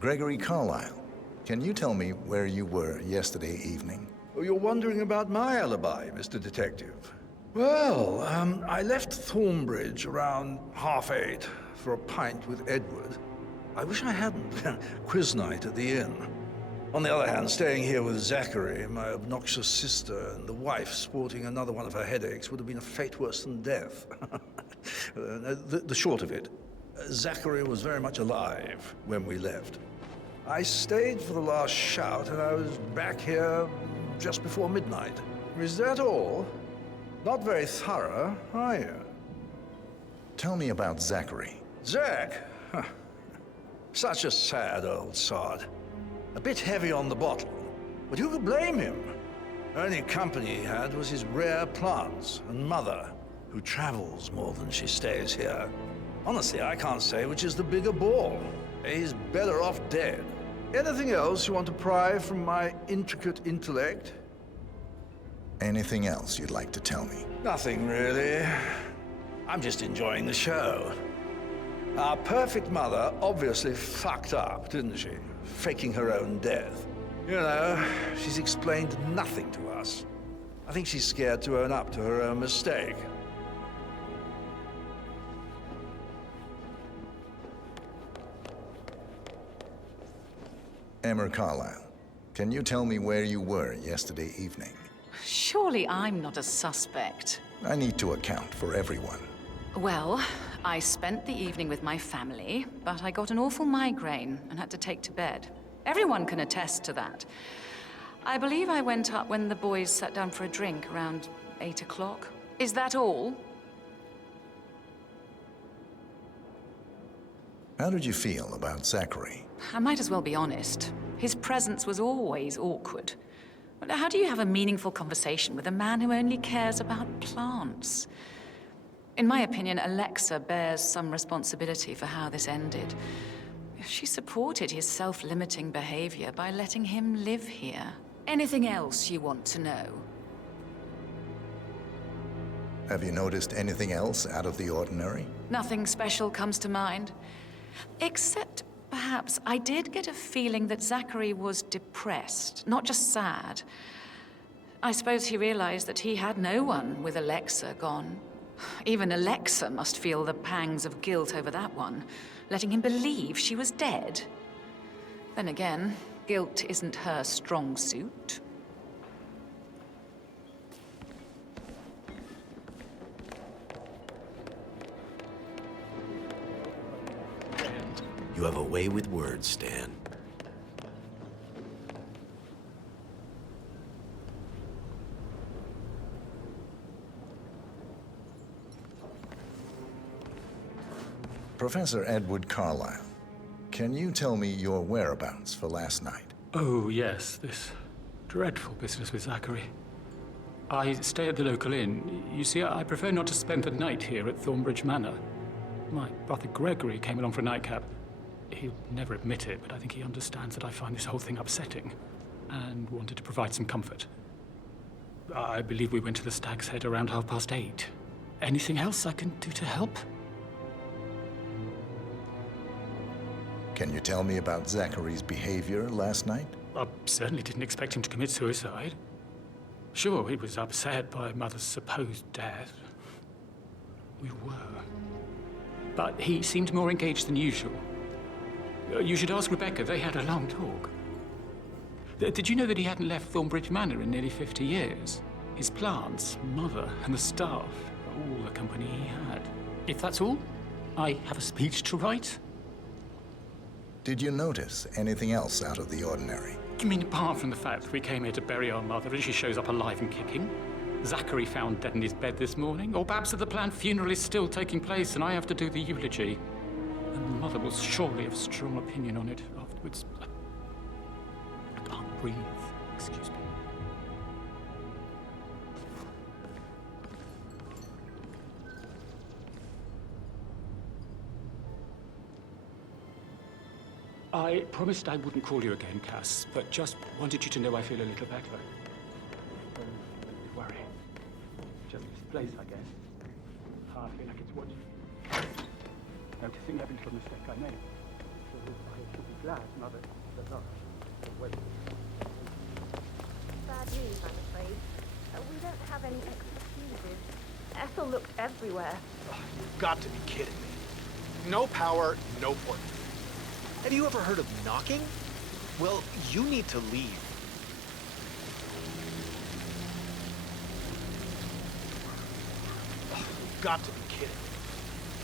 Gregory Carlisle, can you tell me where you were yesterday evening? Oh, you're wondering about my alibi, Mr. Detective. Well, I left Thornbridge around 8:30 for a pint with Edward. I wish I hadn't. Quiz night at the inn. On the other hand, staying here with Zachary, my obnoxious sister, and the wife sporting another one of her headaches would have been a fate worse than death. The short of it, Zachary was very much alive when we left. I stayed for the last shout, and I was back here just before midnight. Is that all? Not very thorough, are you? Tell me about Zachary. Zach? Huh. Such a sad old sod. A bit heavy on the bottle, but who could blame him? Only company he had was his rare plants and Mother, who travels more than she stays here. Honestly, I can't say which is the bigger ball. He's better off dead. Anything else you want to pry from my intricate intellect? Anything else you'd like to tell me? Nothing, really. I'm just enjoying the show. Our perfect mother obviously fucked up, didn't she? Faking her own death. You know, she's explained nothing to us. I think she's scared to own up to her own mistake. Emma Carlisle, can you tell me where you were yesterday evening? Surely I'm not a suspect. I need to account for everyone. Well, I spent the evening with my family, but I got an awful migraine and had to take to bed. Everyone can attest to that. I believe I went up when the boys sat down for a drink around 8 o'clock. Is that all? How did you feel about Zachary? I might as well be honest. His presence was always awkward. How do you have a meaningful conversation with a man who only cares about plants? In my opinion, Alexa bears some responsibility for how this ended. She supported his self-limiting behavior by letting him live here. Anything else you want to know? Have you noticed anything else out of the ordinary? Nothing special comes to mind. Except, perhaps, I did get a feeling that Zachary was depressed, not just sad. I suppose he realized that he had no one with Alexa gone. Even Alexa must feel the pangs of guilt over that one, letting him believe she was dead. Then again, guilt isn't her strong suit. You have a way with words, Stan. Professor Edward Carlyle, can you tell me your whereabouts for last night? Oh, yes, this dreadful business with Zachary. I stay at the local inn. You see, I prefer not to spend the night here at Thornbridge Manor. My brother Gregory came along for a nightcap. He'll never admit it, but I think he understands that I find this whole thing upsetting and wanted to provide some comfort. I believe we went to the Stag's Head around 8:30. Anything else I can do to help? Can you tell me about Zachary's behavior last night? I certainly didn't expect him to commit suicide. Sure, he was upset by Mother's supposed death. We were. But he seemed more engaged than usual. You should ask Rebecca. They had a long talk. Did you know that he hadn't left Thornbridge Manor in nearly 50 years? His plants, Mother, and the staff, all the company he had. If that's all, I have a speech to write. Did you notice anything else out of the ordinary? You mean apart from the fact that we came here to bury our mother and she shows up alive and kicking? Zachary found dead in his bed this morning? Or perhaps that the planned funeral is still taking place and I have to do the eulogy? And Mother will surely have strong opinion on it afterwards. I can't breathe. Excuse me. I promised I wouldn't call you again, Cass, but just wanted you to know I feel a little better. Don't worry. Just this place, I guess. I feel like it's watching. Noticing every little mistake I made. So I should be glad Mother does not. Bad news, I'm afraid. We don't have any extra fuses. Ethel looked everywhere. Oh, you've got to be kidding me. No power, no port. Have you ever heard of knocking? Well, you need to leave. Oh, you've got to be kidding me.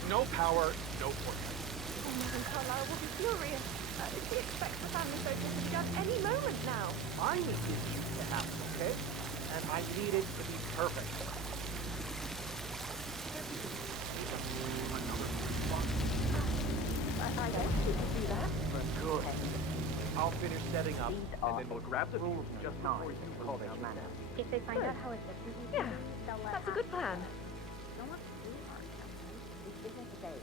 No power, no port. Oh, Madam Carlyle will be furious. She expects the family photos to be done any moment now. I need this to happen, okay? And I need it to be perfect. I don't want you to do that. Good. I'll finish setting up, and then we'll grab the rules just before you call them. If they find out how efficient we Yeah, that's a good plan. No one can do our this business today.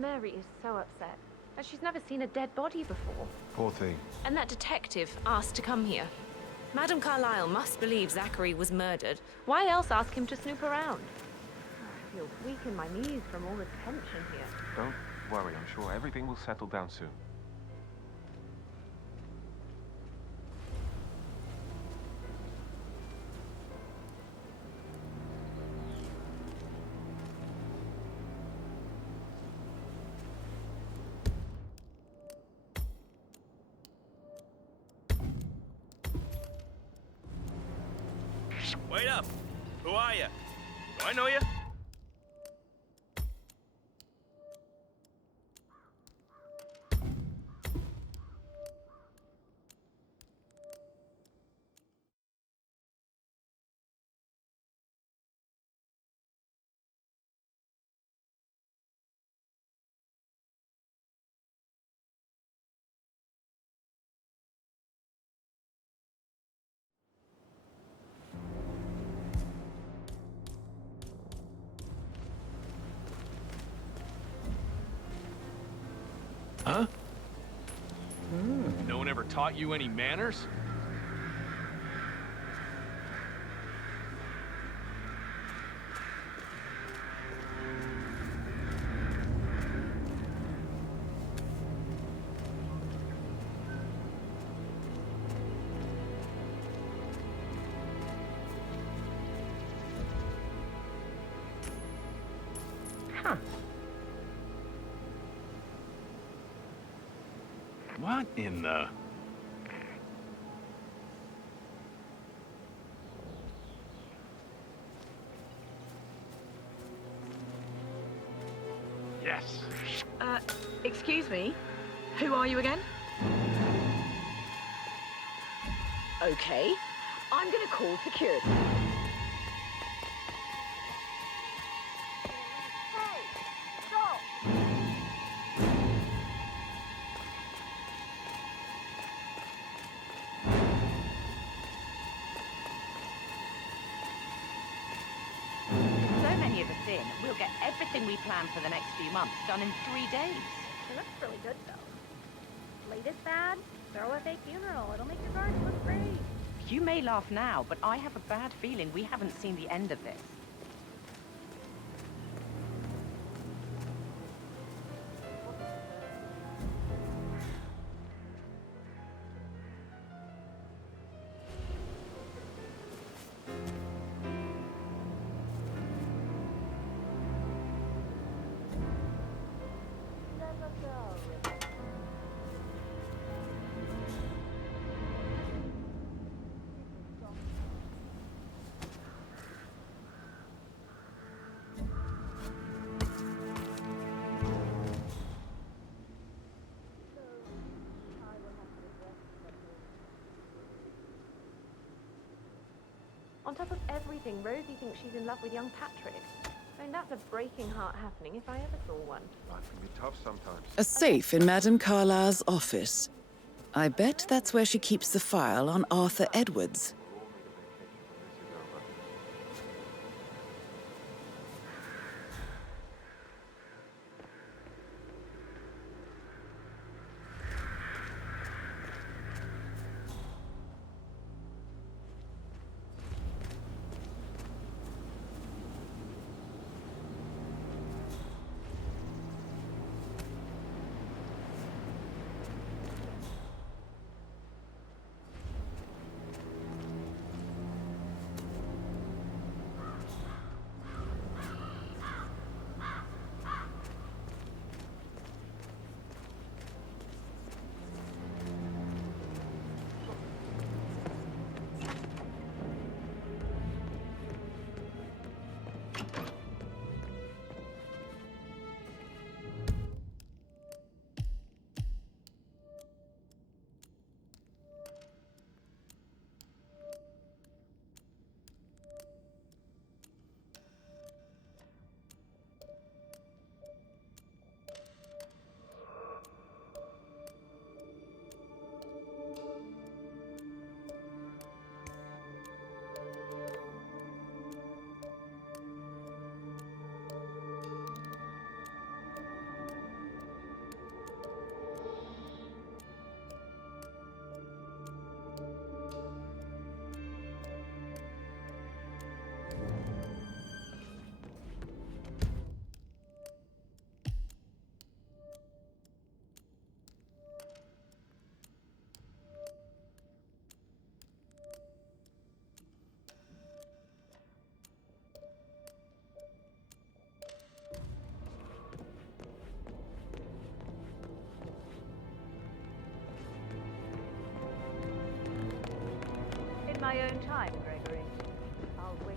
Mary is so upset. And she's never seen a dead body before. Poor thing. And that detective asked to come here. Madame Carlyle must believe Zachary was murdered. Why else ask him to snoop around? I feel weak in my knees from all the tension here. Don't worry, I'm sure everything will settle down soon. Wait up! Who are you? Do I know you? Huh? No one ever taught you any manners? Huh. What in the... Yes. Excuse me? Who are you again? Okay. I'm gonna call security. Hey! Stop! So many of us in, we'll get everything we plan for the next few months done in 3 days. It looks really good, though. Latest bad? Throw a fake funeral. It'll make your garden look great. You may laugh now, but I have a bad feeling we haven't seen the end of this. On top of everything, Rosie thinks she's in love with young Patrick. I mean, that's a breaking heart happening if I ever saw one. Life can be tough sometimes. A safe in Madame Carlyle's office. I bet that's where she keeps the file on Arthur Edwards. my own time, Gregory. I'll wait.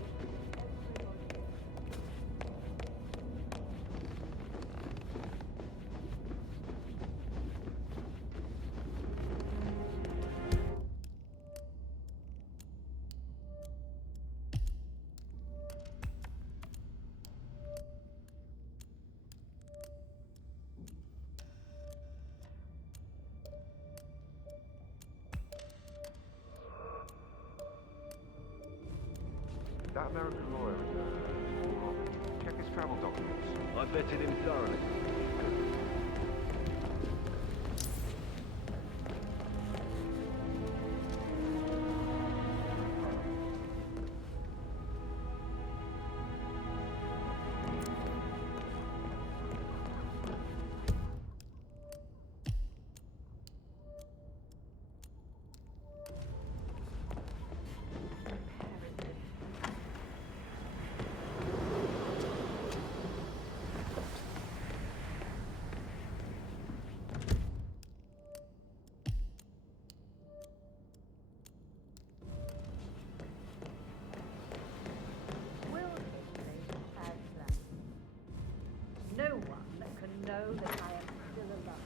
That American lawyer is check his travel documents. I vetted him thoroughly. No one can know that I am still alive.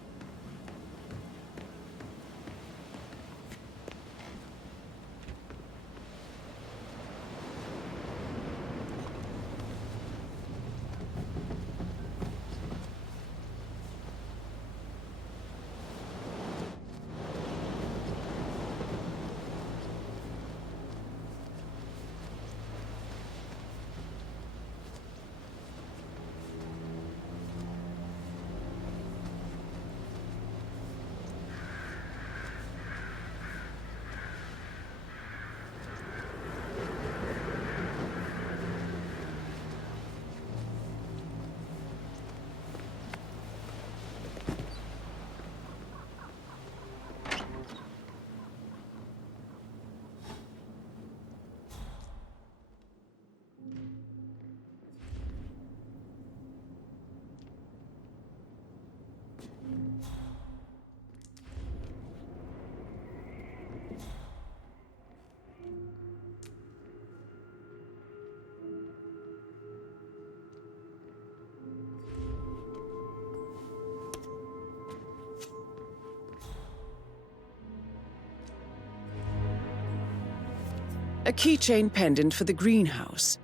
A keychain pendant for the greenhouse.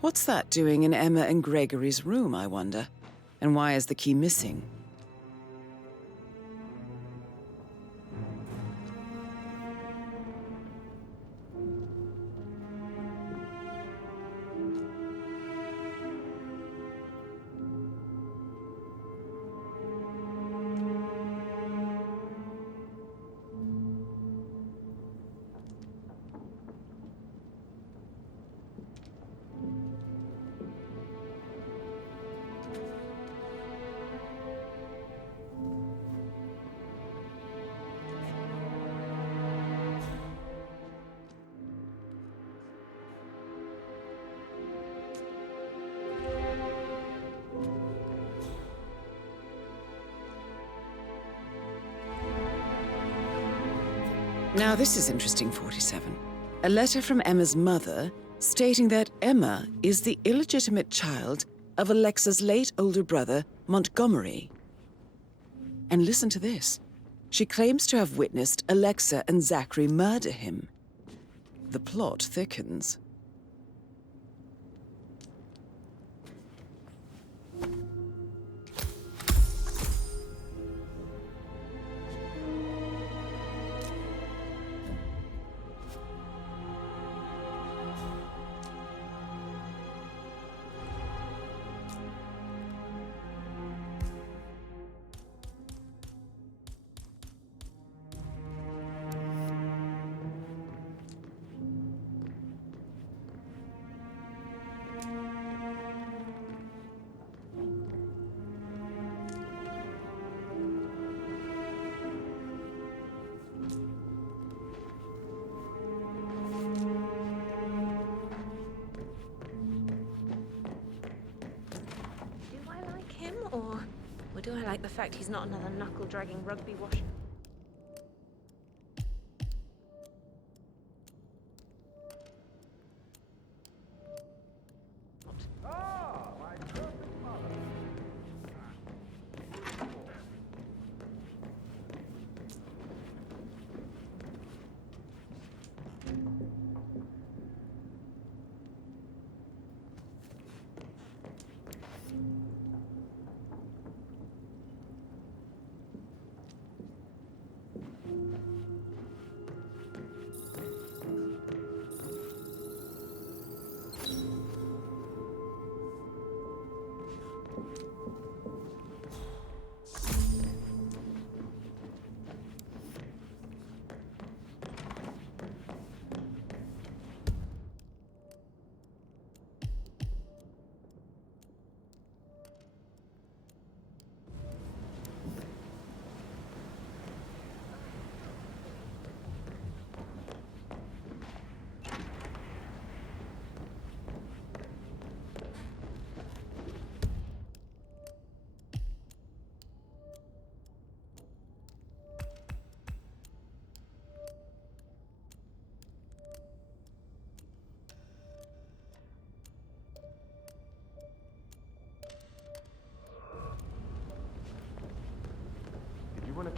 What's that doing in Emma and Gregory's room, I wonder? And why is the key missing? Now this is interesting, 47. A letter from Emma's mother stating that Emma is the illegitimate child of Alexa's late older brother, Montgomery. And listen to this. She claims to have witnessed Alexa and Zachary murder him. The plot thickens. Or do I like the fact he's not another knuckle-dragging rugby washer?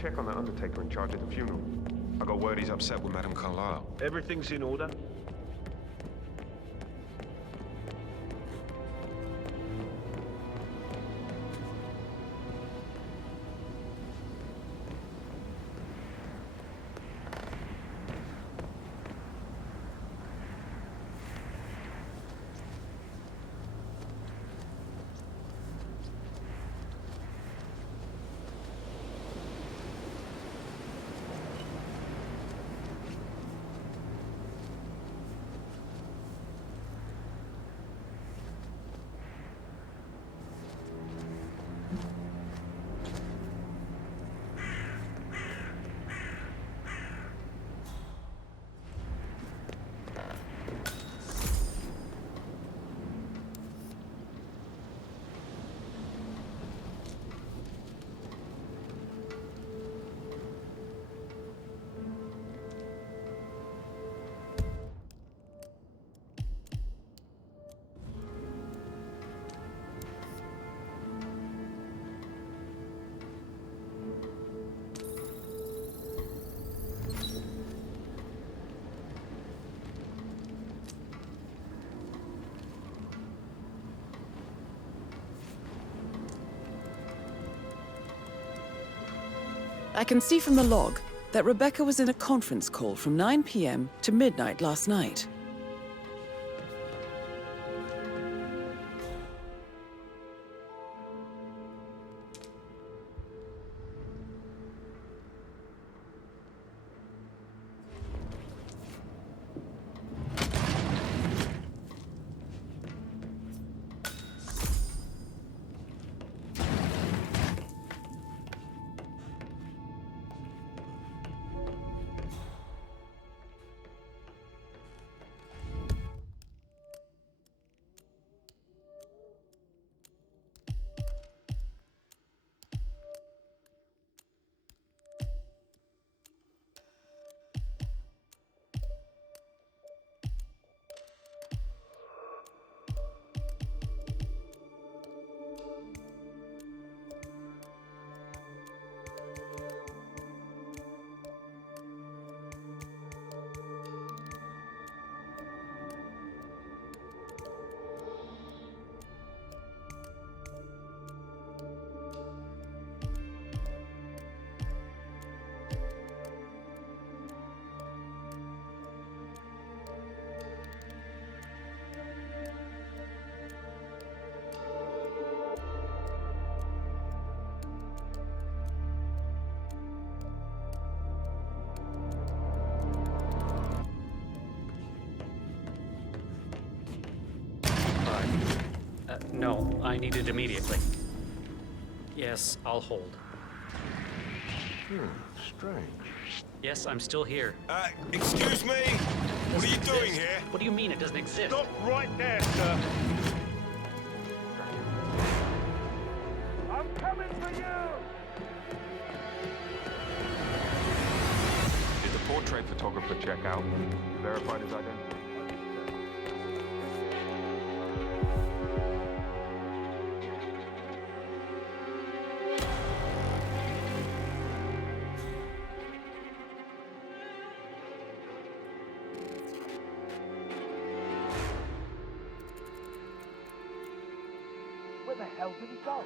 check on that undertaker in charge of the funeral. I got word he's upset with Madame Carlyle. Everything's in order? I can see from the log that Rebecca was in a conference call from 9 p.m. to midnight last night. No, I need it immediately. Yes, I'll hold. Strange. Yes, I'm still here. Excuse me? What are you doing Exist. here? What do you mean it doesn't exist? Stop right there, sir. I'm coming for you! Did the portrait photographer check out? Verified his identity? Where the hell did he go?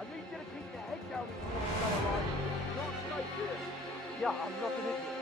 I need you to keep your head down if you want to stay alive. Not straight here. Yeah, I'm not an idiot.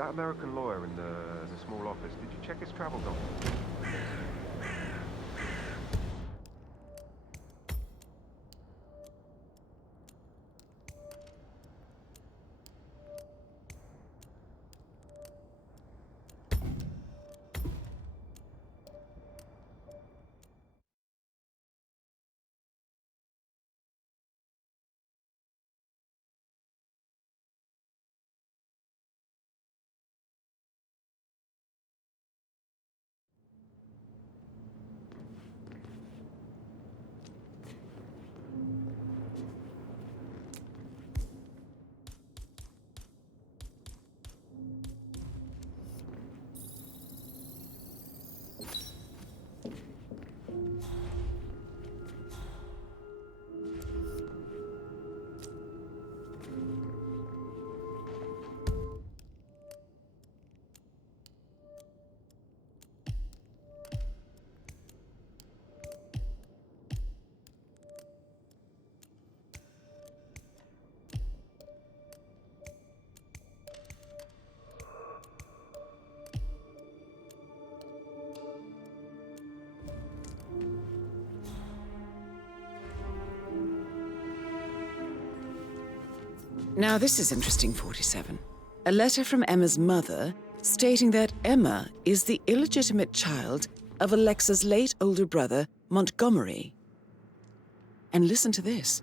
That American lawyer in the small office, did you check his travel documents? Now this is interesting, 47. A letter from Emma's mother stating that Emma is the illegitimate child of Alexa's late older brother, Montgomery. And listen to this.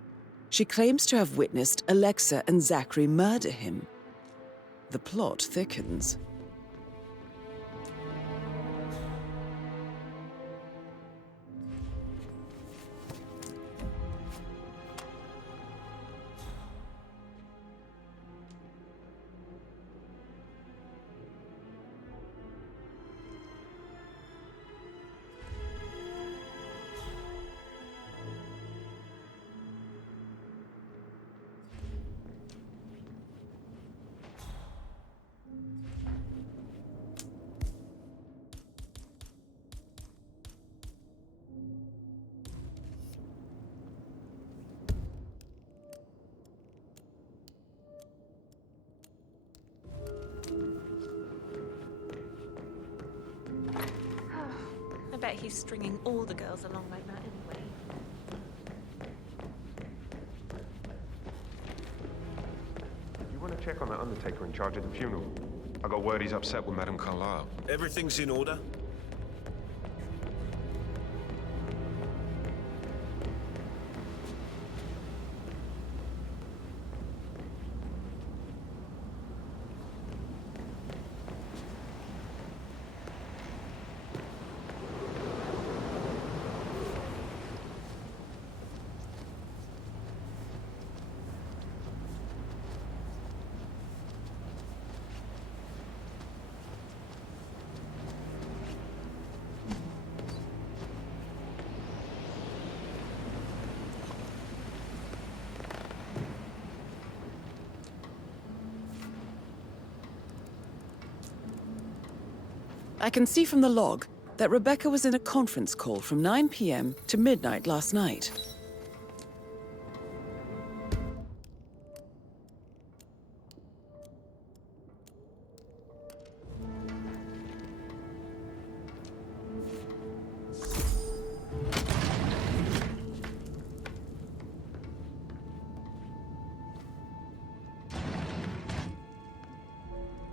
She claims to have witnessed Alexa and Zachary murder him. The plot thickens. I bet he's stringing all the girls along like that anyway. You want to check on that undertaker in charge of the funeral? I got word he's upset with Madame Carlyle. Everything's in order? I can see from the log that Rebecca was in a conference call from 9 p.m. to midnight last night.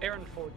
Aaron Ford.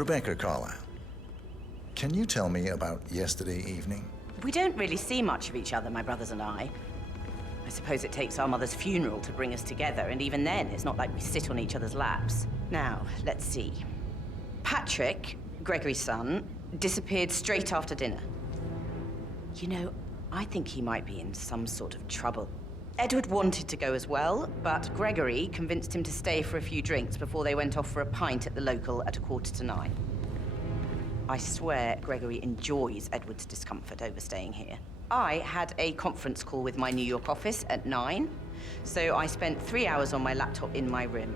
Rebecca Carlyle, can you tell me about yesterday evening? We don't really see much of each other, my brothers and I. I suppose it takes our mother's funeral to bring us together, and even then, it's not like we sit on each other's laps. Now, let's see. Patrick, Gregory's son, disappeared straight after dinner. You know, I think he might be in some sort of trouble. Edward wanted to go as well, but Gregory convinced him to stay for a few drinks before they went off for a pint at the local at 9:15. I swear Gregory enjoys Edward's discomfort overstaying here. I had a conference call with my New York office at 9, so I spent 3 hours on my laptop in my room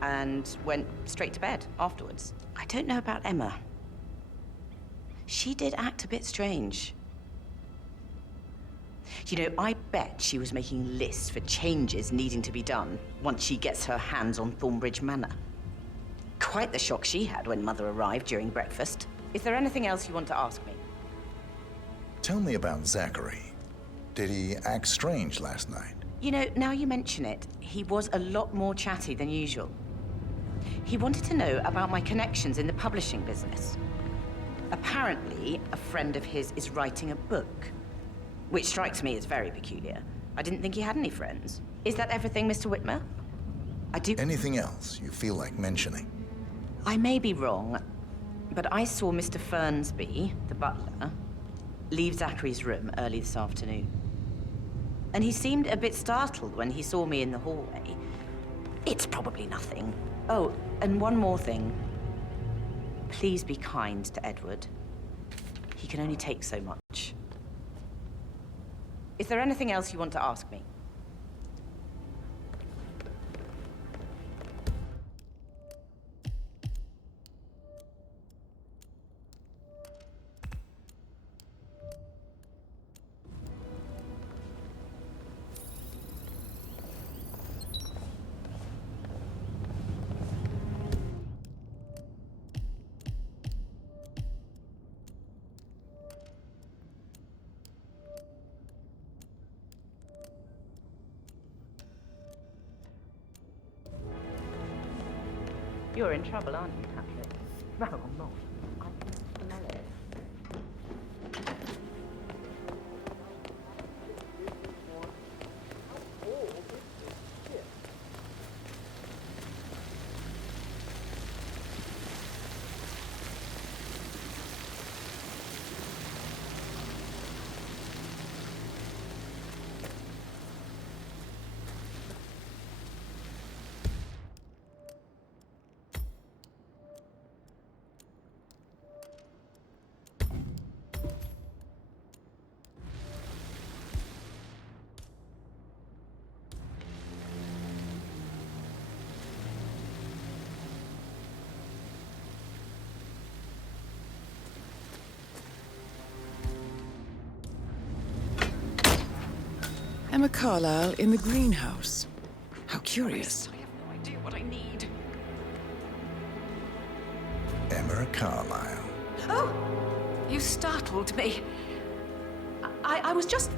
and went straight to bed afterwards. I don't know about Emma. She did act a bit strange. You know, I bet she was making lists for changes needing to be done once she gets her hands on Thornbridge Manor. Quite the shock she had when Mother arrived during breakfast. Is there anything else you want to ask me? Tell me about Zachary. Did he act strange last night? You know, now you mention it, he was a lot more chatty than usual. He wanted to know about my connections in the publishing business. Apparently, a friend of his is writing a book, which strikes me as very peculiar. I didn't think he had any friends. Is that everything, Mr. Whitmer? I do... Anything else you feel like mentioning? I may be wrong, but I saw Mr. Fernsby, the butler, leave Zachary's room early this afternoon. And he seemed a bit startled when he saw me in the hallway. It's probably nothing. Oh, and one more thing. Please be kind to Edward. He can only take so much. Is there anything else you want to ask me? You're in trouble, aren't you, Patrick? No, I'm not. I can smell it. Emma Carlyle in the greenhouse. How curious. I have no idea what I need. Emma Carlyle. Oh! You startled me. I was just,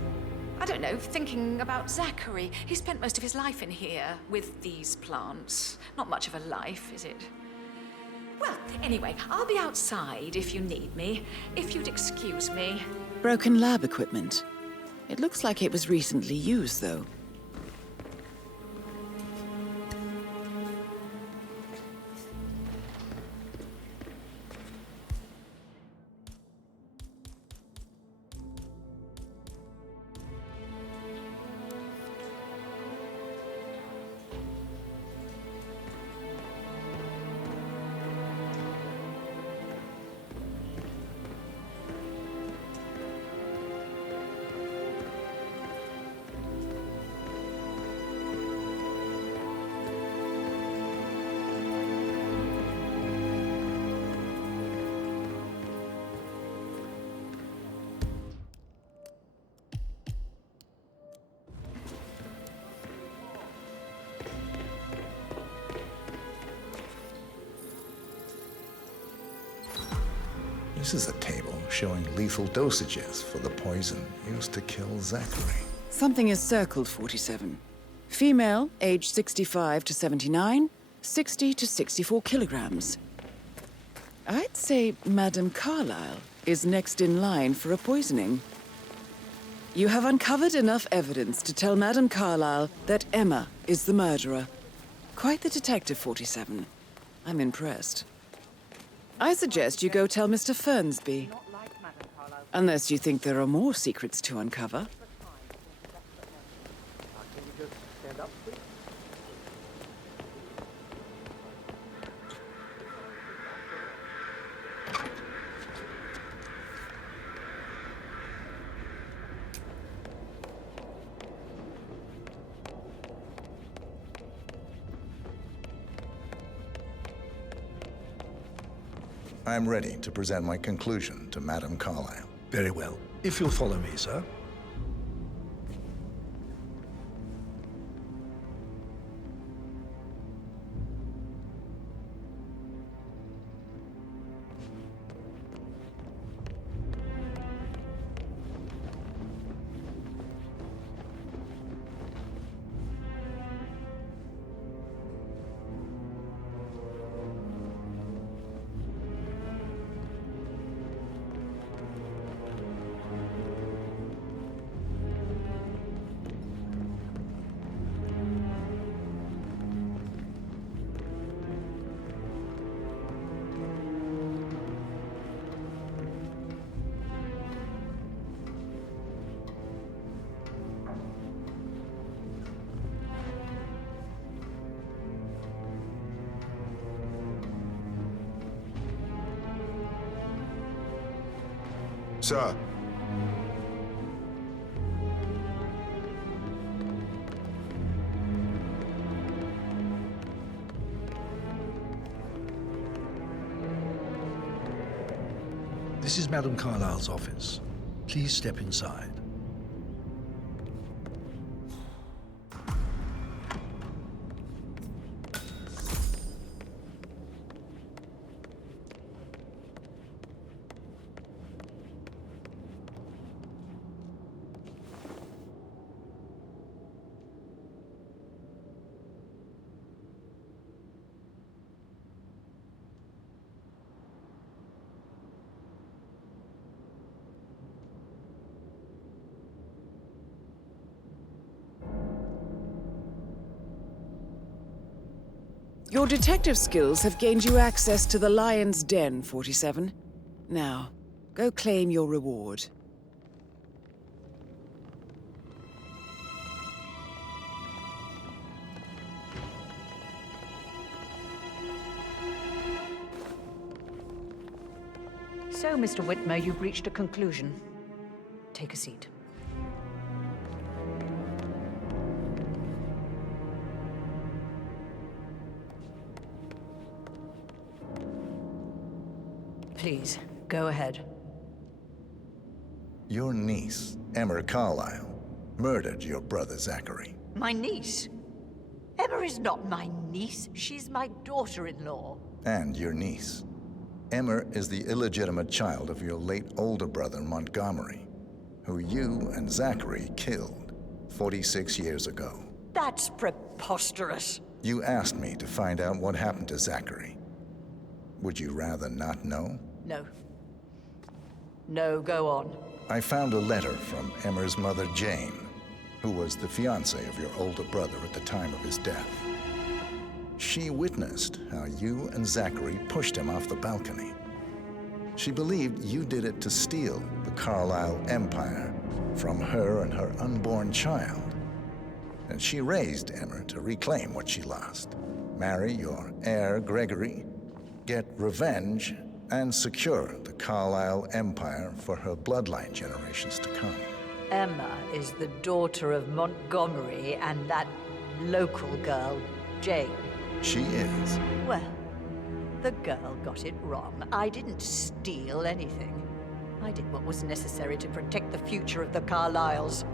I don't know, thinking about Zachary. He spent most of his life in here with these plants. Not much of a life, is it? Well, anyway, I'll be outside if you need me. If you'd excuse me. Broken lab equipment. It looks like it was recently used, though. This is a table showing lethal dosages for the poison used to kill Zachary. Something is circled 47. Female, age 65 to 79, 60 to 64 kilograms. I'd say Madame Carlyle is next in line for a poisoning. You have uncovered enough evidence to tell Madame Carlyle that Emma is the murderer. Quite the detective, 47. I'm impressed. I suggest you go tell Mr. Fernsby. Unless you think there are more secrets to uncover. Can you just stand up, please? I'm ready to present my conclusion to Madame Carlyle. Very well. If you'll follow me, sir. Sir. This is Madame Carlyle's office. Please step inside. Your detective skills have gained you access to the Lion's Den, 47. Now, go claim your reward. So, Mr. Whitmer, you've reached a conclusion. Take a seat. Please, go ahead. Your niece, Emma Carlyle, murdered your brother Zachary. My niece? Emma is not my niece. She's my daughter-in-law. And your niece. Emma is the illegitimate child of your late older brother Montgomery, who you and Zachary killed 46 years ago. That's preposterous. You asked me to find out what happened to Zachary. Would you rather not know? No. No, go on. I found a letter from Emma's mother, Jane, who was the fiancée of your older brother at the time of his death. She witnessed how you and Zachary pushed him off the balcony. She believed you did it to steal the Carlyle empire from her and her unborn child. And she raised Emma to reclaim what she lost. Marry your heir, Gregory, get revenge, and secure the Carlyle empire for her bloodline generations to come. Emma is the daughter of Montgomery and that local girl, Jane. She is. Well, the girl got it wrong. I didn't steal anything. I did what was necessary to protect the future of the Carlyles.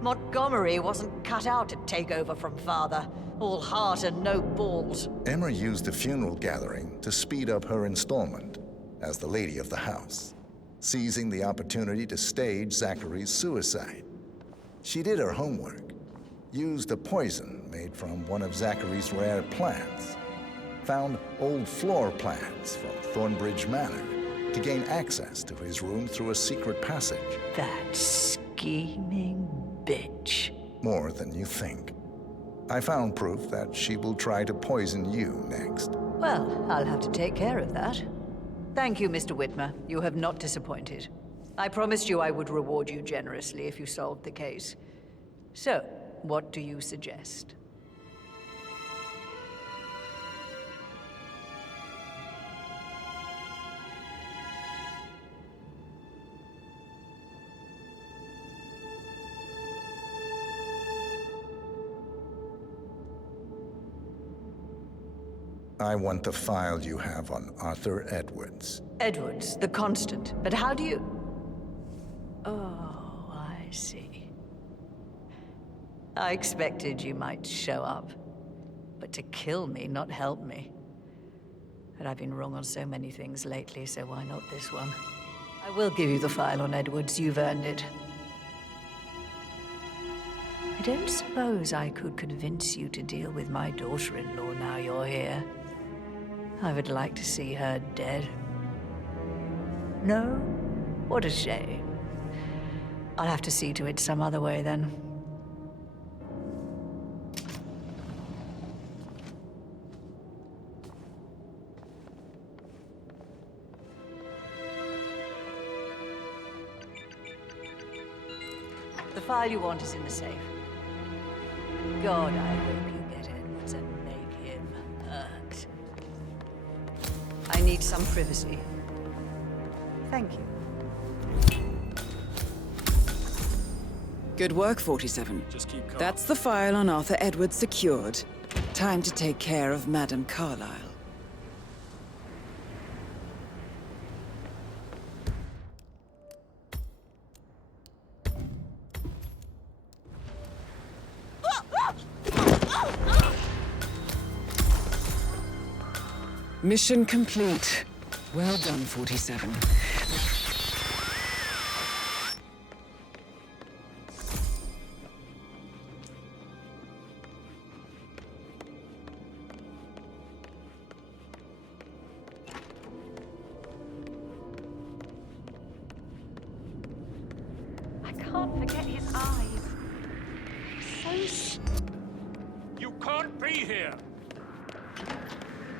Montgomery wasn't cut out to take over from father. All heart and no balls. Emma used the funeral gathering to speed up her installment as the lady of the house, seizing the opportunity to stage Zachary's suicide. She did her homework, used a poison made from one of Zachary's rare plants, found old floor plans from Thornbridge Manor to gain access to his room through a secret passage. That scheming bitch. More than you think. I found proof that she will try to poison you next. Well, I'll have to take care of that. Thank you, Mr. Whitmer. You have not disappointed. I promised you I would reward you generously if you solved the case. So, what do you suggest? I want the file you have on Arthur Edwards. Edwards, the Constant. But how do you... Oh, I see. I expected you might show up. But to kill me, not help me. But I've been wrong on so many things lately, so why not this one? I will give you the file on Edwards. You've earned it. I don't suppose I could convince you to deal with my daughter-in-law now you're here. I would like to see her dead. No? What a shame. I'll have to see to it some other way, then. The file you want is in the safe. God, I hope you get Edwards and make him hurt. I need some privacy. Thank you. Good work, 47. Just keep calm. That's the file on Arthur Edwards secured. Time to take care of Madame Carlyle. Mission complete. Well done, 47. I can't forget his eyes. So You can't be here!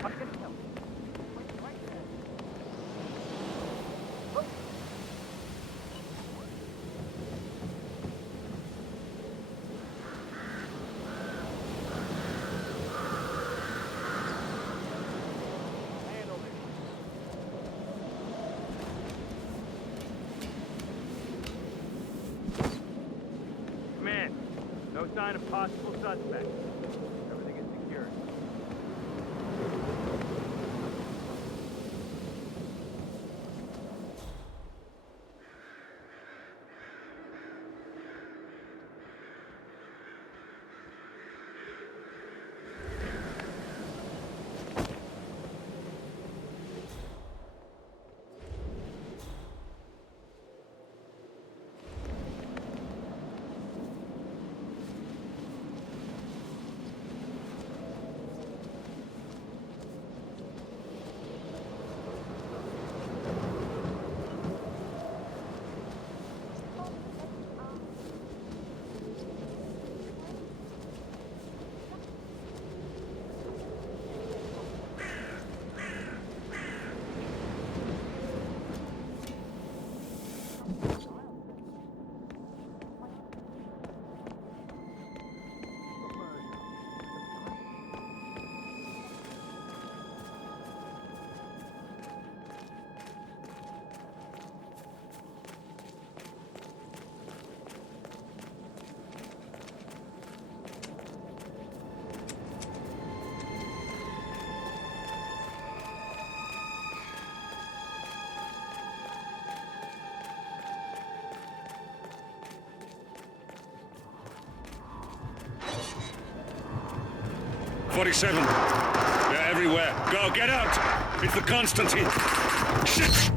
I can help. Command, no sign of possible suspect. Everything is secure. "47. They're everywhere. Go, get out! It's the Constantine. Shit!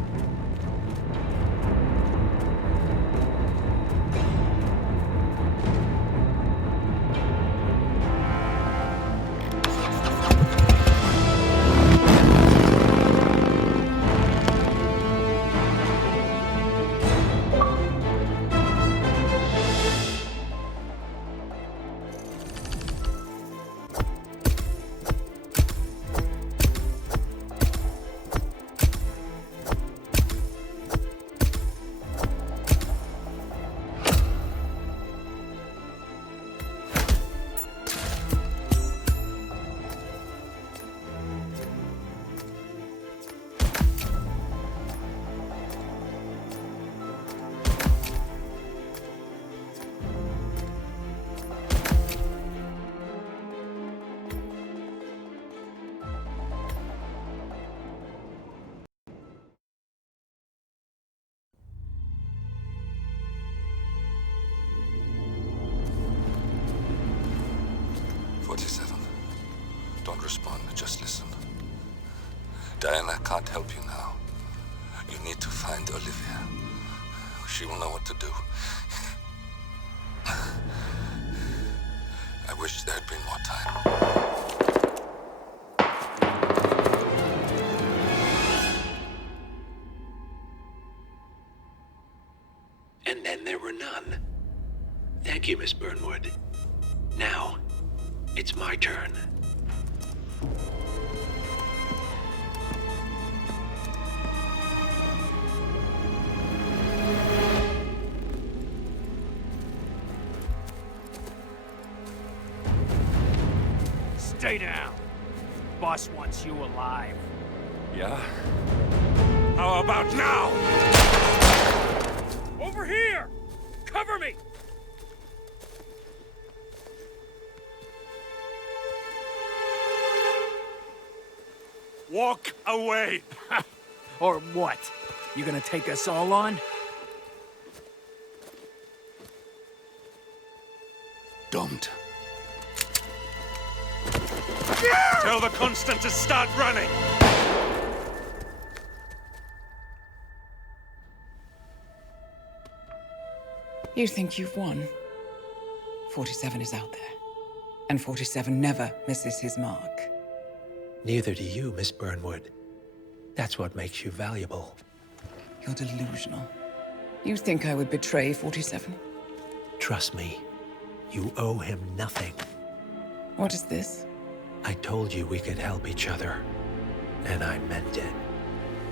respond, just listen. Diana can't help you now. You need to find Olivia. She will know what to do. I wish there had been more time. And then there were none. Thank you, Miss Burnwood. Now, it's my turn. Stay down. Boss wants you alive. Yeah? How about now? Over here! Cover me! Walk away! Or what? You gonna take us all on? Don't. Tell the Constant to start running! You think you've won? 47 is out there. And 47 never misses his mark. Neither do you, Miss Burnwood. That's what makes you valuable. You're delusional. You think I would betray 47? Trust me, you owe him nothing. What is this? I told you we could help each other, and I meant it.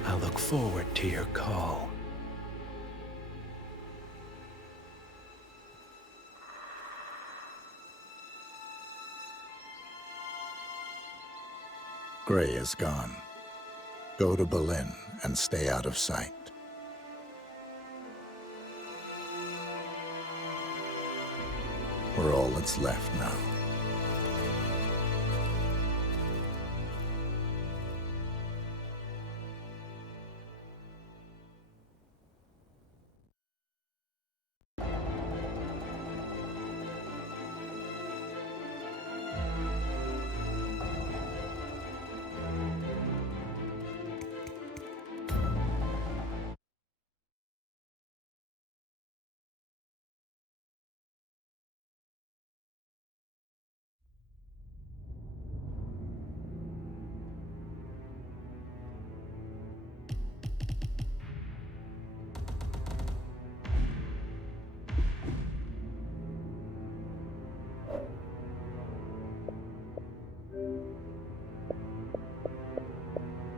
I'll look forward to your call. Gray is gone. Go to Berlin and stay out of sight. We're all that's left now.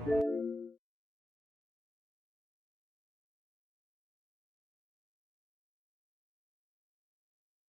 Thank you.